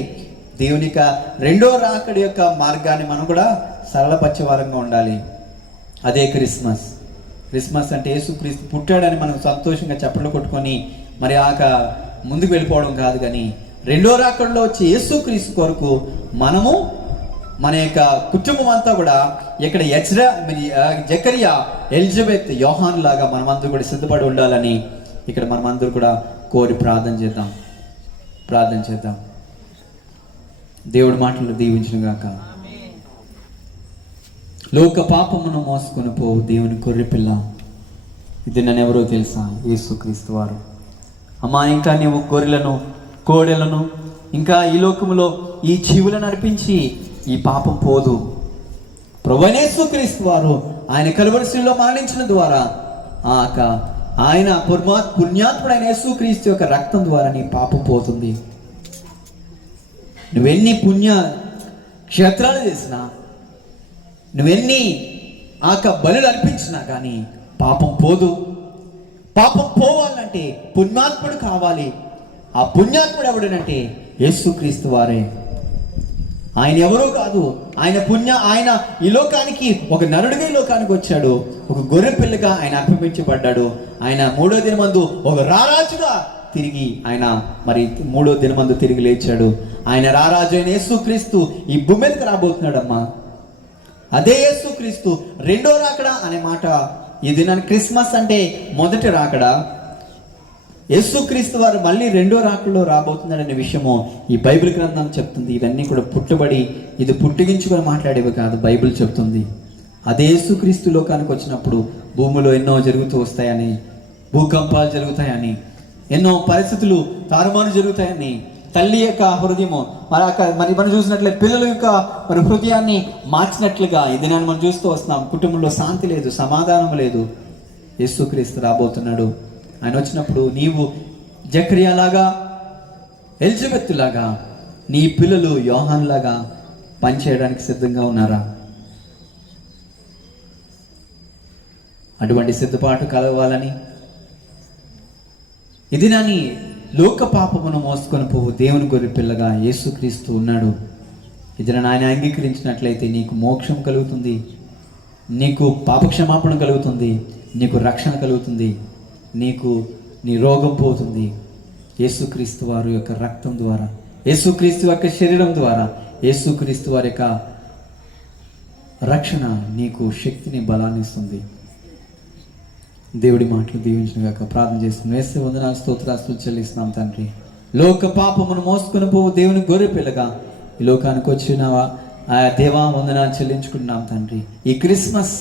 దేవుని యొక్క రెండో రాకడి యొక్క మార్గాన్ని మనం కూడా సరళపరిచే వారంగా ఉండాలి. అదే క్రిస్మస్. క్రిస్మస్ అంటే యేసుక్రీస్తు పుట్టాడని మనం సంతోషంగా చప్పట్లు కొట్టుకొని మరి ముందుకు వెళ్ళిపోవడం కాదు, కానీ రెండో రాకడలో వచ్చి యేసుక్రీస్తు కొరకు మనము మన యొక్క కుటుంబం అంతా కూడా ఇక్కడ జకరియా, ఎలిజబెత్, యోహాన్ లాగా మనమందరూ కూడా సిద్ధపడి ఉండాలని ఇక్కడ మనమందరూ కూడా కోరి ప్రార్థన చేద్దాం. దేవుడి మాటలు దీవించును గాక. లోక పాపమును మోసుకొని పోవు దేవుని గొర్రెపిల్ల, ఇది నన్ను ఎవరో తెలుసా? యేసుక్రీస్తు వారు. అమ్మా, ఇంకా నీవు గొర్రెలను, కోడెలను, ఇంకా ఈ లోకములో ఈ జీవులను నడిపించి ఈ పాపం పోదు. ప్రభువైన యేసుక్రీస్తు వారు ఆయన కలువరిశిలో మరణించిన ద్వారా ఆయన పుణ్యాత్ముడైన యేసుక్రీస్తు యొక్క రక్తం ద్వారా నీ పాపం పోతుంది. నువ్వెన్ని పుణ్య క్షేత్రాలు చేసినా, నువ్వెన్ని బలులు అర్పించినా కానీ పాపం పోదు. పాపం పోవాలంటే పుణ్యాత్ముడు కావాలి. ఆ పుణ్యాత్ముడు ఎవడనంటే యేసుక్రీస్తు వారే. ఆయన ఎవరో కాదు. ఆయన ఈ లోకానికి ఒక నరుడిగా ఈ లోకానికి వచ్చాడు. ఒక గొర్రె పిల్లగా ఆయన అర్పించబడ్డాడు. ఆయన 3వ దినమందు ఒక రారాజుగా తిరిగి ఆయన మరి 3వ దినమందు తిరిగి లేచాడు. ఆయన రారాజు అయిన యేసుక్రీస్తు ఈ భూమి మీదకి రాబోతున్నాడమ్మా. అదే యేసుక్రీస్తు రెండో రాకడా అనే మాట. ఇది నన్ను క్రిస్మస్ అంటే మొదటి రాకడా. యేసుక్రీస్తు వారు మళ్ళీ రెండో రాకడలో రాబోతున్నాడనే విషయము ఈ బైబిల్ గ్రంథం చెప్తుంది. ఇవన్నీ కూడా పుట్టబడి ఇది పుట్టిగించుకొని మాట్లాడేవి కాదు, బైబిల్ చెప్తుంది. అదే యేసుక్రీస్తు లోకానికి వచ్చినప్పుడు భూమిలో ఎన్నో జరుగుతూ వస్తాయని, భూకంపాలు జరుగుతాయని, ఎన్నో పరిస్థితులు తారుమారు జరుగుతాయని, తల్లి యొక్క హృదయము మరి మనం చూసినట్లయితే పిల్లల యొక్క మరి హృదయాన్ని మార్చినట్లుగా ఇది నేను మనం చూస్తూ వస్తున్నాం. కుటుంబంలో శాంతి లేదు, సమాధానం లేదు. యేసుక్రీస్తు రాబోతున్నాడు. ఆయన వచ్చినప్పుడు నీవు జకరియా లాగా, ఎలిజబెత్ లాగా, నీ పిల్లలు యోహాన్ లాగా పనిచేయడానికి సిద్ధంగా ఉన్నారా? అటువంటి సిద్ధపాటు కలవాలని ఇది నాని లోక పాపమును మోసుకొని పోవు దేవుని గొర్రె పిల్లగా యేసుక్రీస్తు ఉన్నాడు. ఇది ఆయన అంగీకరించినట్లయితే నీకు మోక్షం కలుగుతుంది, నీకు పాపక్షమాపణ కలుగుతుంది, నీకు రక్షణ కలుగుతుంది, నీకు నీ రోగం పోతుంది. యేసుక్రీస్తు వారి యొక్క రక్తం ద్వారా, యేసుక్రీస్తు యొక్క శరీరం ద్వారా, యేసుక్రీస్తు వారి యొక్క రక్షణ నీకు శక్తిని, బలాన్ని ఇస్తుంది. దేవుడి మాటలు దీవించిన గాక. ప్రార్థన చేస్తున్నాం. యేసు వందనాలు, స్తోత్రాస్తులు చెల్లిస్తున్నాం తండ్రి. లోక పాపమును మోసుకొని పోవు దేవుని గొర్రె పిల్లగా ఈ లోకానికి వచ్చిన ఆ దేవా వందనాలు చెల్లించుకుంటున్నాం తండ్రి. ఈ క్రిస్మస్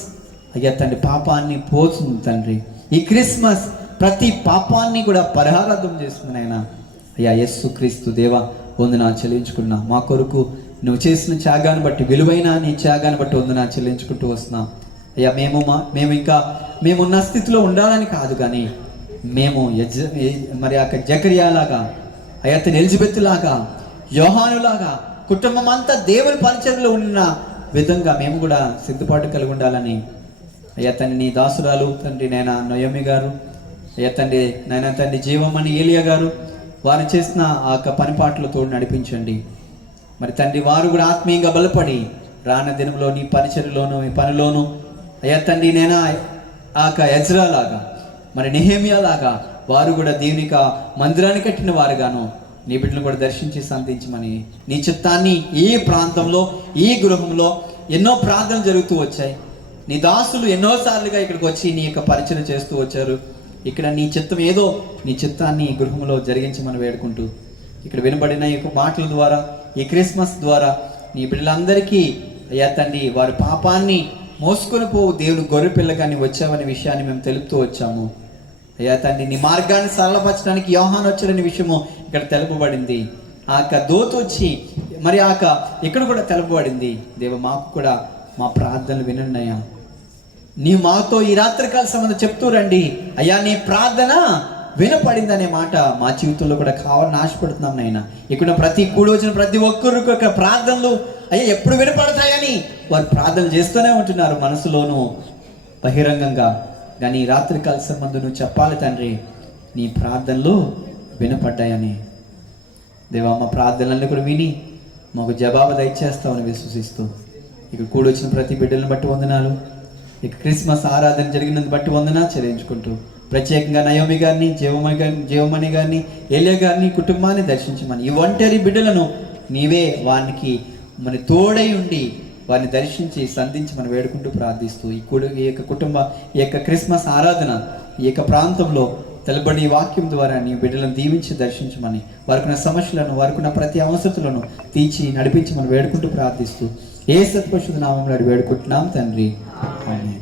అయ్యా తండ్రి పాపాన్ని పోతుంది తండ్రి. ఈ క్రిస్మస్ ప్రతి పాపాన్ని కూడా పరిహారార్థం చేస్తుంది నాయన. అయ్యా యేసుక్రీస్తు దేవా వందనాలు చెల్లించుకున్నాం. మా కొరకు నువ్వు చేసిన త్యాగాన్ని బట్టి, విలువైన నీ త్యాగాన్ని బట్టి వందనాలు చెల్లించుకుంటూ వస్తున్నాం. అయ్యా మేము ఇంకా మేమున్న స్థితిలో ఉండాలని కాదు, కానీ మేము మరి ఆ జకరియా లాగా, అయ్యా తను ఎలిజబెత్ లాగా, యోహాను లాగా కుటుంబం అంతా దేవుని పరిచర్యలో ఉన్న విధంగా మేము కూడా సిద్ధపాటు కలిగి ఉండాలని అయ్యా తండ్రి నీ దాసురాలు తండ్రి నాయన నయోమి గారు, అయ్యా తండ్రి నాయన తండ్రి జీవమణి ఏలియా గారు వారు చేసిన ఆ పనిపాట్లతో నడిపించండి. మరి తండ్రి వారు కూడా ఆత్మీయంగా బలపడి రాన దినంలో నీ పరిచర్యలోను, నీ పనిలోను అయ్యా తండ్రి నేను ఎజ్రా లాగా మరి నెహెమియా లాగా వారు కూడా దేవుని యొక్క మందిరాన్ని కట్టిన వారుగాను నీ బిడ్డను కూడా దర్శించి సంధించమని నీ చిత్తాన్ని ఈ ప్రాంతంలో ఈ గృహంలో ఎన్నో ప్రార్థనలు జరుగుతూ వచ్చాయి. నీ దాసులు ఎన్నోసార్లుగా ఇక్కడికి వచ్చి నీ యొక్క పరిచయం చేస్తూ వచ్చారు. ఇక్కడ నీ చిత్తం ఏదో నీ చిత్తాన్ని ఈ గృహంలో జరిగించమని వేడుకుంటూ ఇక్కడ వినబడిన ఈ యొక్క మాటల ద్వారా ఈ క్రిస్మస్ ద్వారా నీ బిడ్డలందరికీ అయ్యా తండ్రి వారి పాపాన్ని మోసుకొని పోవు దేవుని గొర్రె పిల్లగాని వచ్చావనే విషయాన్ని మేము తెలుపుతూ వచ్చాము. అయ్యా తండ్రి నీ మార్గాన్ని సరళపరచడానికి యోహాను వచ్చారనే విషయము ఇక్కడ తెలుపబడింది. ఆ యొక్క దోత వచ్చి మరి ఆ యొక్క ఇక్కడ కూడా తెలుపబడింది. దేవ మాకు కూడా మా ప్రార్థనలు వినండి అయ్యా. నీవు మాతో ఈ రాత్రికాల సంబంధం చెప్తూ రండి అయ్యా. నీ ప్రార్థన వినపడింది అనే మాట మా జీవితంలో కూడా కావాలని ఆశపడుతున్నాం నాయన. ఇక్కడ ప్రతి కూడి వచ్చిన ప్రతి ఒక్కరికి ఒక ప్రార్థనలు అయ్యా ఎప్పుడు వినపడతాయని వారు ప్రార్థనలు చేస్తూనే ఉంటున్నారు మనసులోనూ బహిరంగంగా. కానీ రాత్రికాల సంబంధం నువ్వు చెప్పాలి తండ్రి నీ ప్రార్థనలు వినపడ్డాయని. దేవా మా ప్రార్థనలన్నీ కూడా విని మాకు జవాబు దయచేస్తామని విశ్వసిస్తూ ఇక్కడ కూడి వచ్చిన ప్రతి బిడ్డలను బట్టి వందనాలు. ఇక క్రిస్మస్ ఆరాధన జరిగినందుకు బట్టి వందనాలు చెల్లించుకుంటూ ప్రత్యేకంగా నయోమి గారిని జీవమణి గారిని ఏలియా గారిని కుటుంబాన్ని దర్శించమని ఈ ఒంటరి బిడ్డలను నీవే వారికి మన తోడై ఉండి వారిని దర్శించి సంధించమని వేడుకుంటూ ప్రార్థిస్తూ ఈ యొక్క కుటుంబ ఈ యొక్క క్రిస్మస్ ఆరాధన ఈ యొక్క ప్రాంతంలో తెలబడి వాక్యం ద్వారా నీ బిడ్డలను దీవించి దర్శించమని వారికున్న సమస్యలను వారికున్న ప్రతి అవసరతలను తీర్చి నడిపించమని వేడుకుంటూ ప్రార్థిస్తూ ఏ సత్పరిశుద్ధ నామములో వేడుకుంటున్నాం తండ్రి. ఆమేన్.